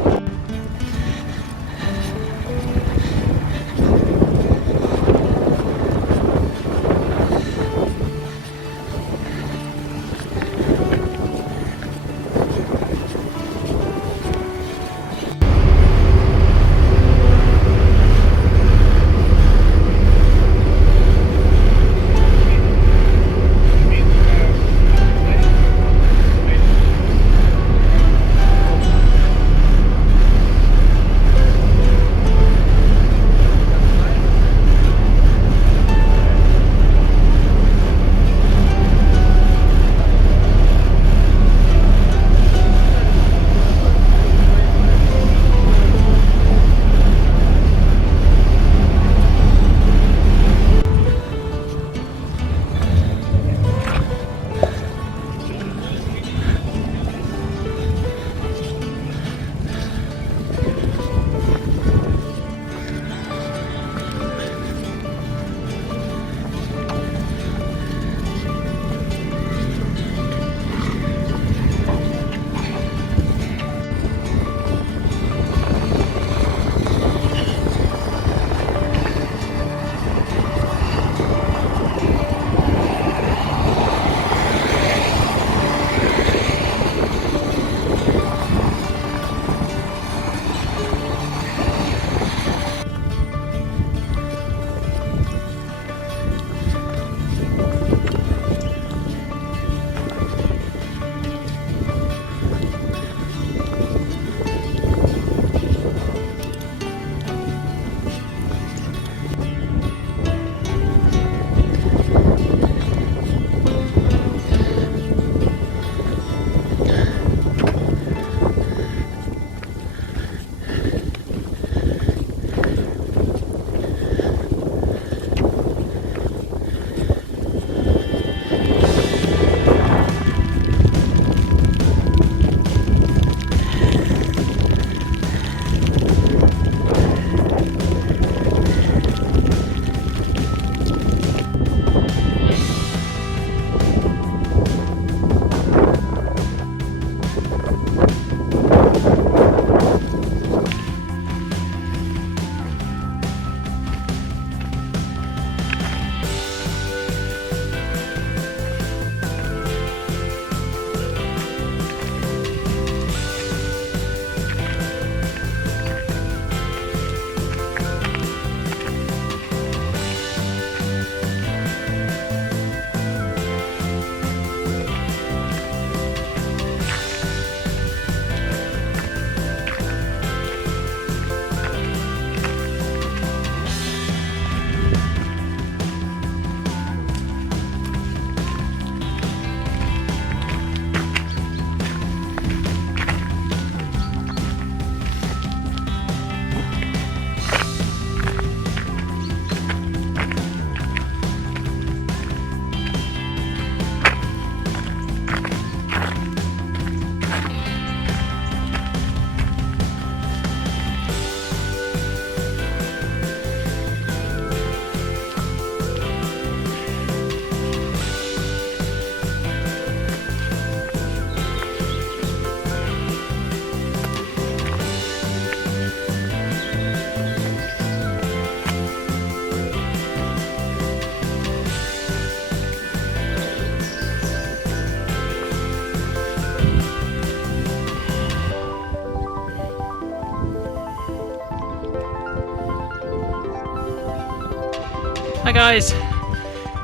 Hi guys,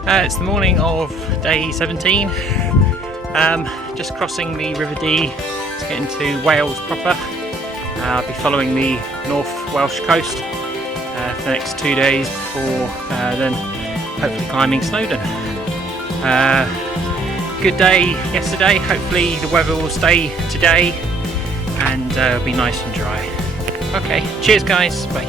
it's the morning of day 17. Just crossing the River Dee to get into Wales proper. I'll be following the North Welsh coast for the next 2 days before then hopefully climbing Snowdon. Good day yesterday, hopefully the weather will stay today and it'll be nice and dry. Okay, cheers guys, bye.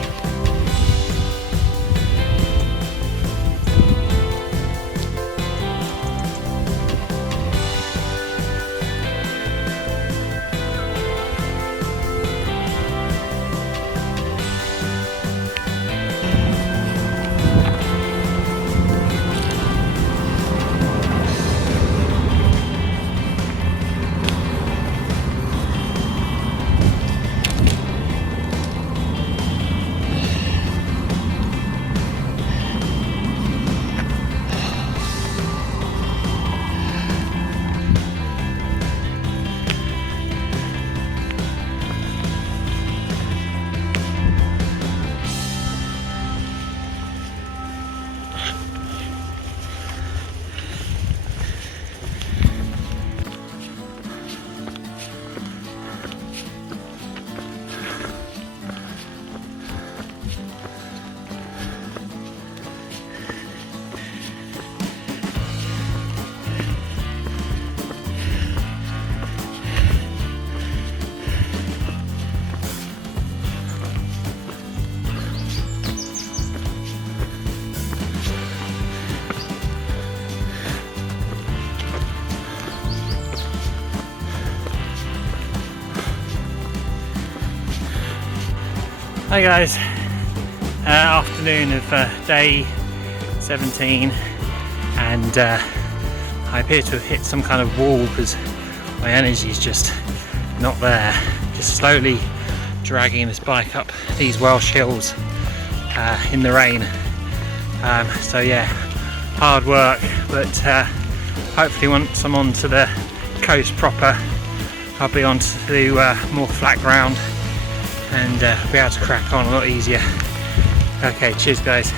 Hi guys, afternoon of day 17, and I appear to have hit some kind of wall because my energy is just not there. Just slowly dragging this bike up these Welsh hills in the rain. So yeah, hard work, but hopefully once I'm onto the coast proper, I'll be onto more flat ground and be able to crack on a lot easier. Okay, cheers guys.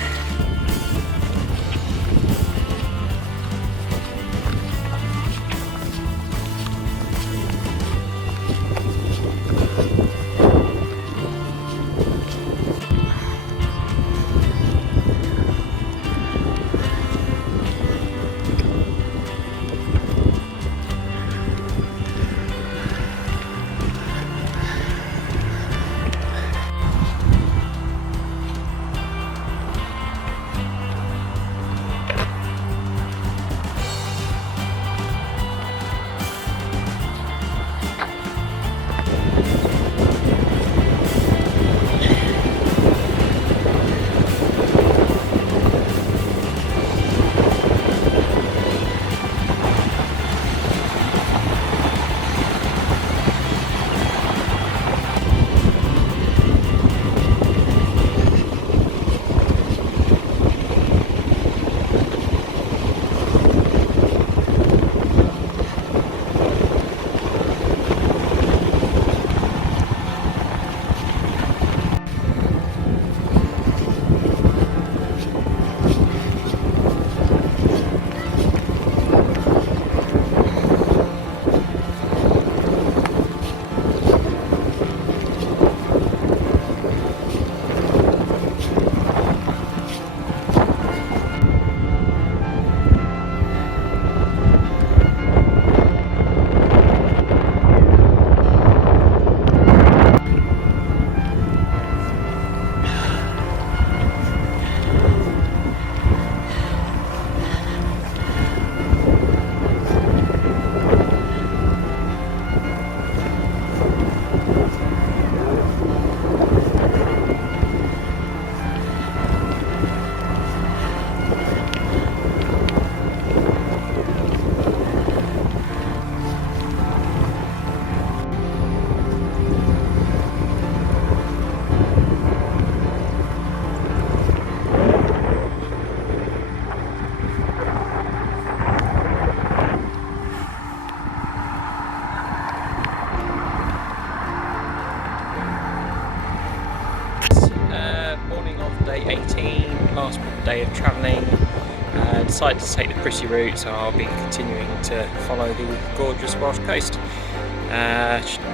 decided to take the pretty route, so I'll be continuing to follow the gorgeous Welsh coast.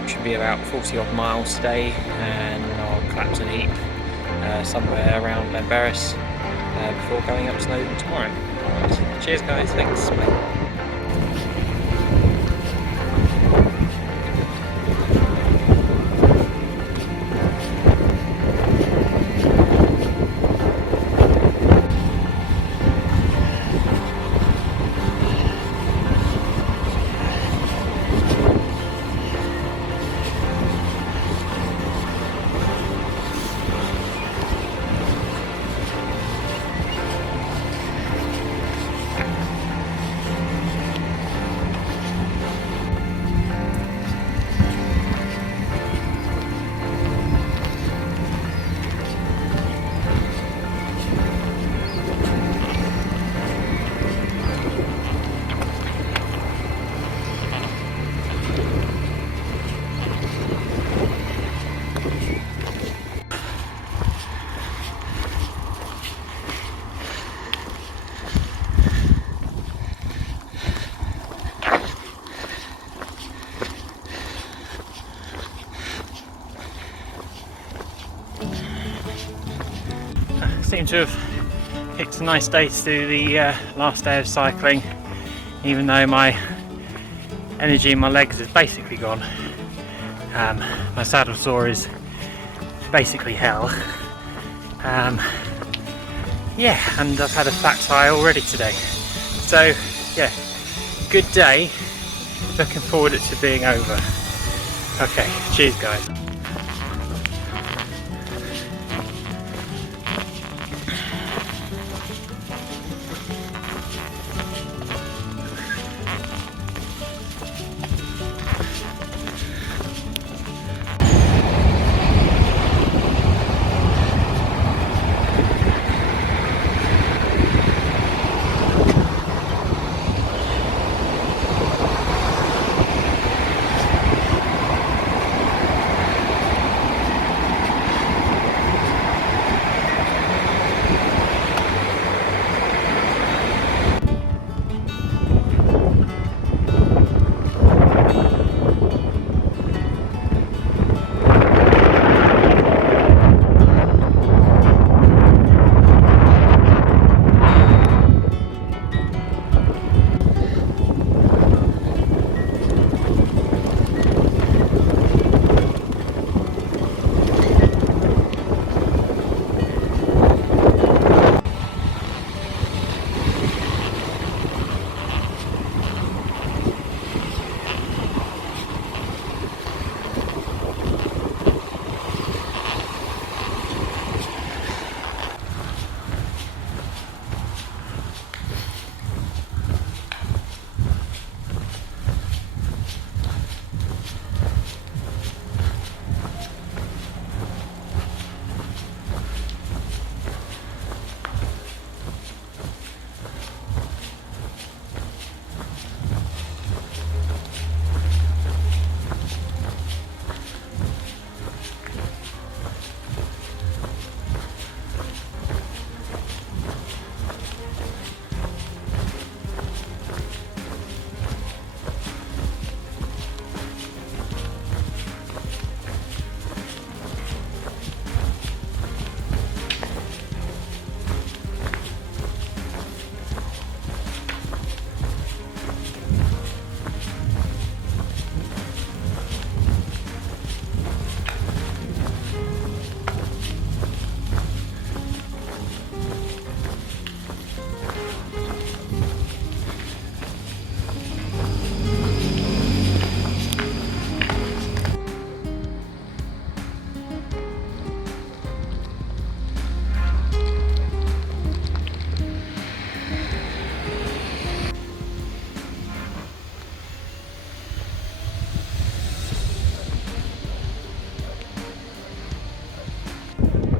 Should be about 40 odd miles today, and I'll collapse and heap somewhere around Lemberris before going up Snowdon tomorrow. Alright, cheers guys, thanks, bye. Seem to have picked a nice day to do the last day of cycling, even though my energy in my legs is basically gone. My saddle sore is basically hell. Yeah, and I've had a flat tire already today. So yeah, good day. Looking forward to it being over. Okay, cheers guys.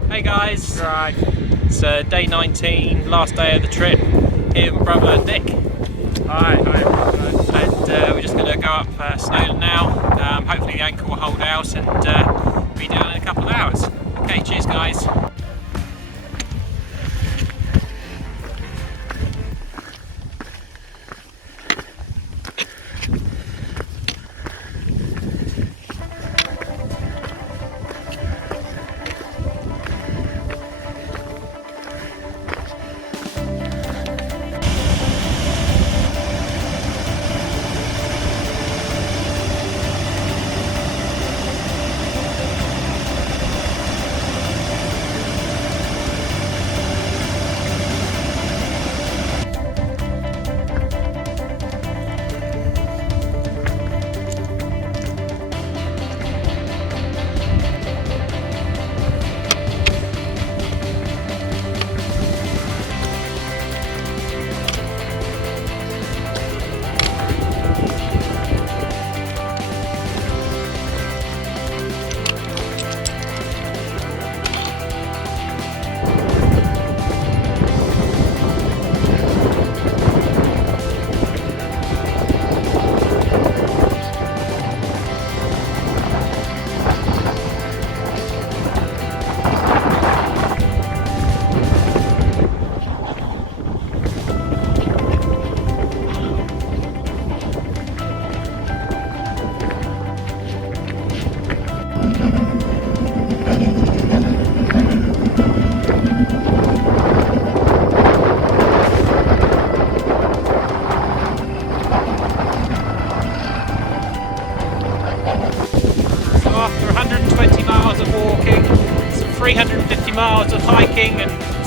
Hey guys, right, it's day 19, last day of the trip, here with brother Nick. Hi. And we're just going to go up Snowdon now, hopefully the anchor will hold out and be down in a couple of hours. Okay, cheers guys.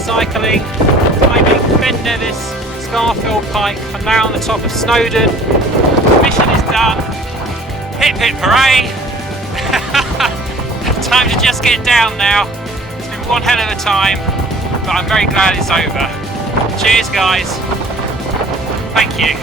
cycling, climbing Ben Nevis, Scafel Pike. I'm now on the top of Snowdon. Mission is done. Hip hip hooray! Time to just get down now. It's been one hell of a time, but I'm very glad it's over. Cheers guys. Thank you.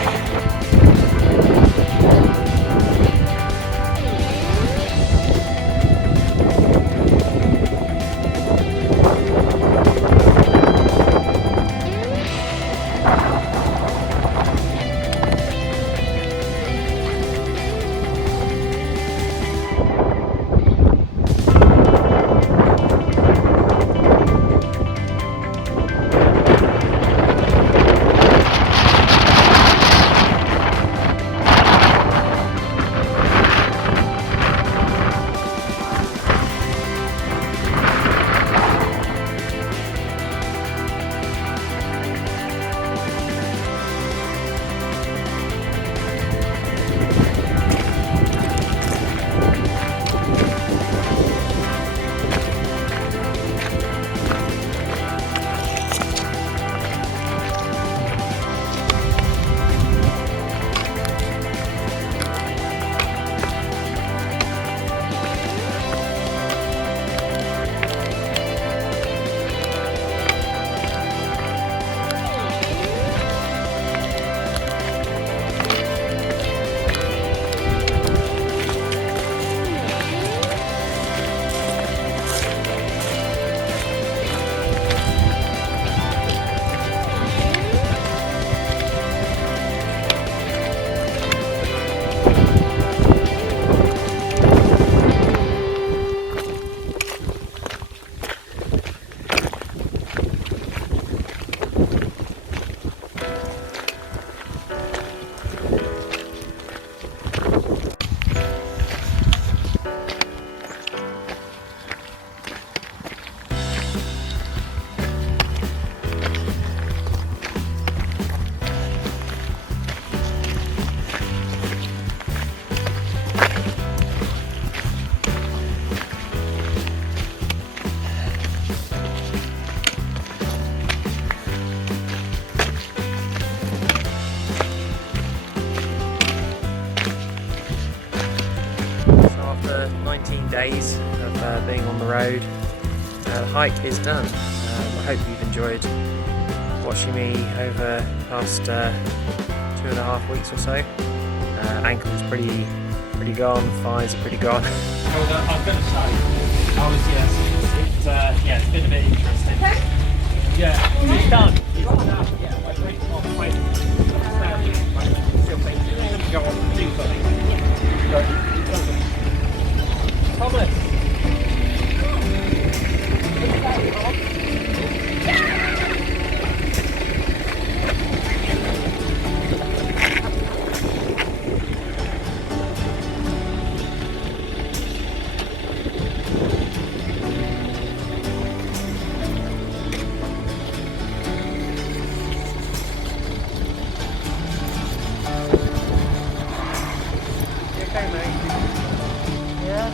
After 19 days of being on the road, the hike is done. I hope you've enjoyed watching me over the past 2.5 weeks or so. Ankle's pretty gone, thighs are pretty gone. I'm going to say, it's been a bit interesting. Yeah, it's done. It's done. Yeah, my brain's not quite still thinking, go on, do something. Thomas. You okay, mate? Yeah?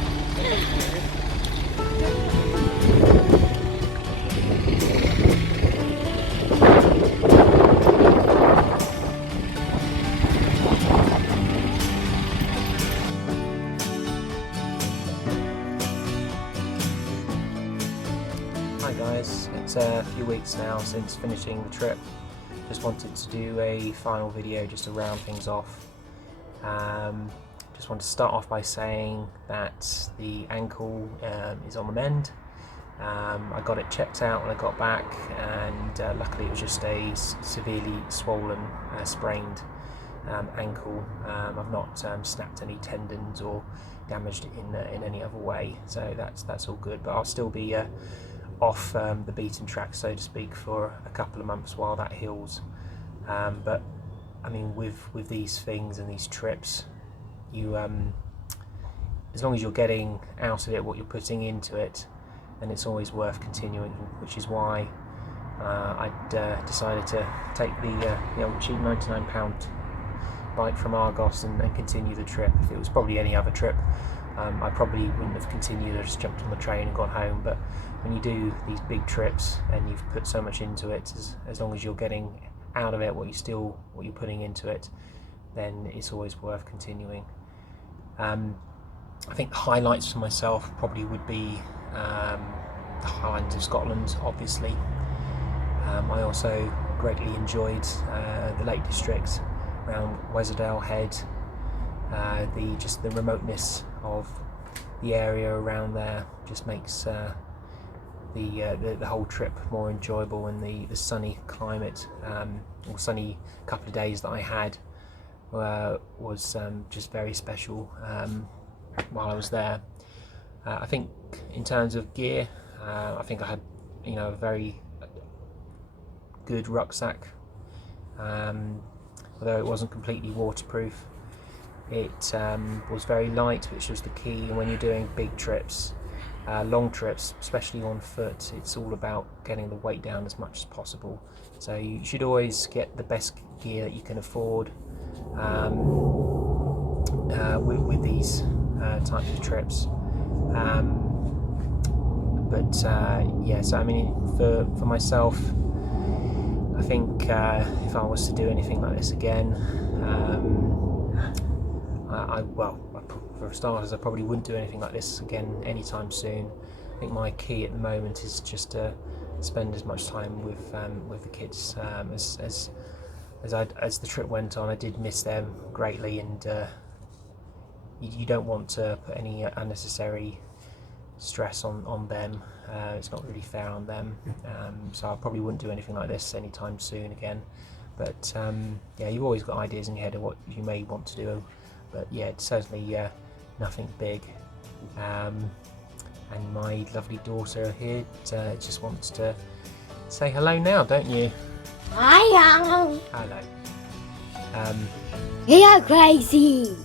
Hi guys, it's a few weeks now since finishing the trip. Just wanted to do a final video just to round things off. Just want to start off by saying that the ankle is on the mend. I got it checked out when I got back, and luckily it was just a severely swollen, sprained ankle. I've not snapped any tendons or damaged it in any other way, so that's all good. But I'll still be off the beaten track, so to speak, for a couple of months while that heals. But I mean, with these things and these trips, you as long as you're getting out of it what you're putting into it, then it's always worth continuing, which is why I decided to take the old cheap £99 bike from Argos and continue the trip. If it was probably any other trip, I probably wouldn't have continued. I just jumped on the train and got home. But when you do these big trips and you've put so much into it, as long as you're getting out of it what you're putting into it, then it's always worth continuing. I think the highlights for myself probably would be the Highlands of Scotland, obviously. I also greatly enjoyed the Lake District around Wesserdale Head. The remoteness of the area around there just makes the whole trip more enjoyable, and the sunny climate or sunny couple of days that I had was just very special while I was there. I think in terms of gear, I think I had a very good rucksack, although it wasn't completely waterproof. It was very light, which was the key. And when you're doing big trips, long trips, especially on foot, it's all about getting the weight down as much as possible. So you should always get the best gear that you can afford with these types of trips. So I mean, for myself, I think if I was to do anything like this again, for starters, I probably wouldn't do anything like this again anytime soon. I think my key at the moment is just to spend as much time with the kids. As the trip went on, I did miss them greatly, and you don't want to put any unnecessary stress on them. It's not really fair on them. So I probably wouldn't do anything like this anytime soon again. But you've always got ideas in your head of what you may want to do. But yeah, it's certainly nothing big. And my lovely daughter here just wants to say hello now, don't you? Hi, Hello. we are crazy.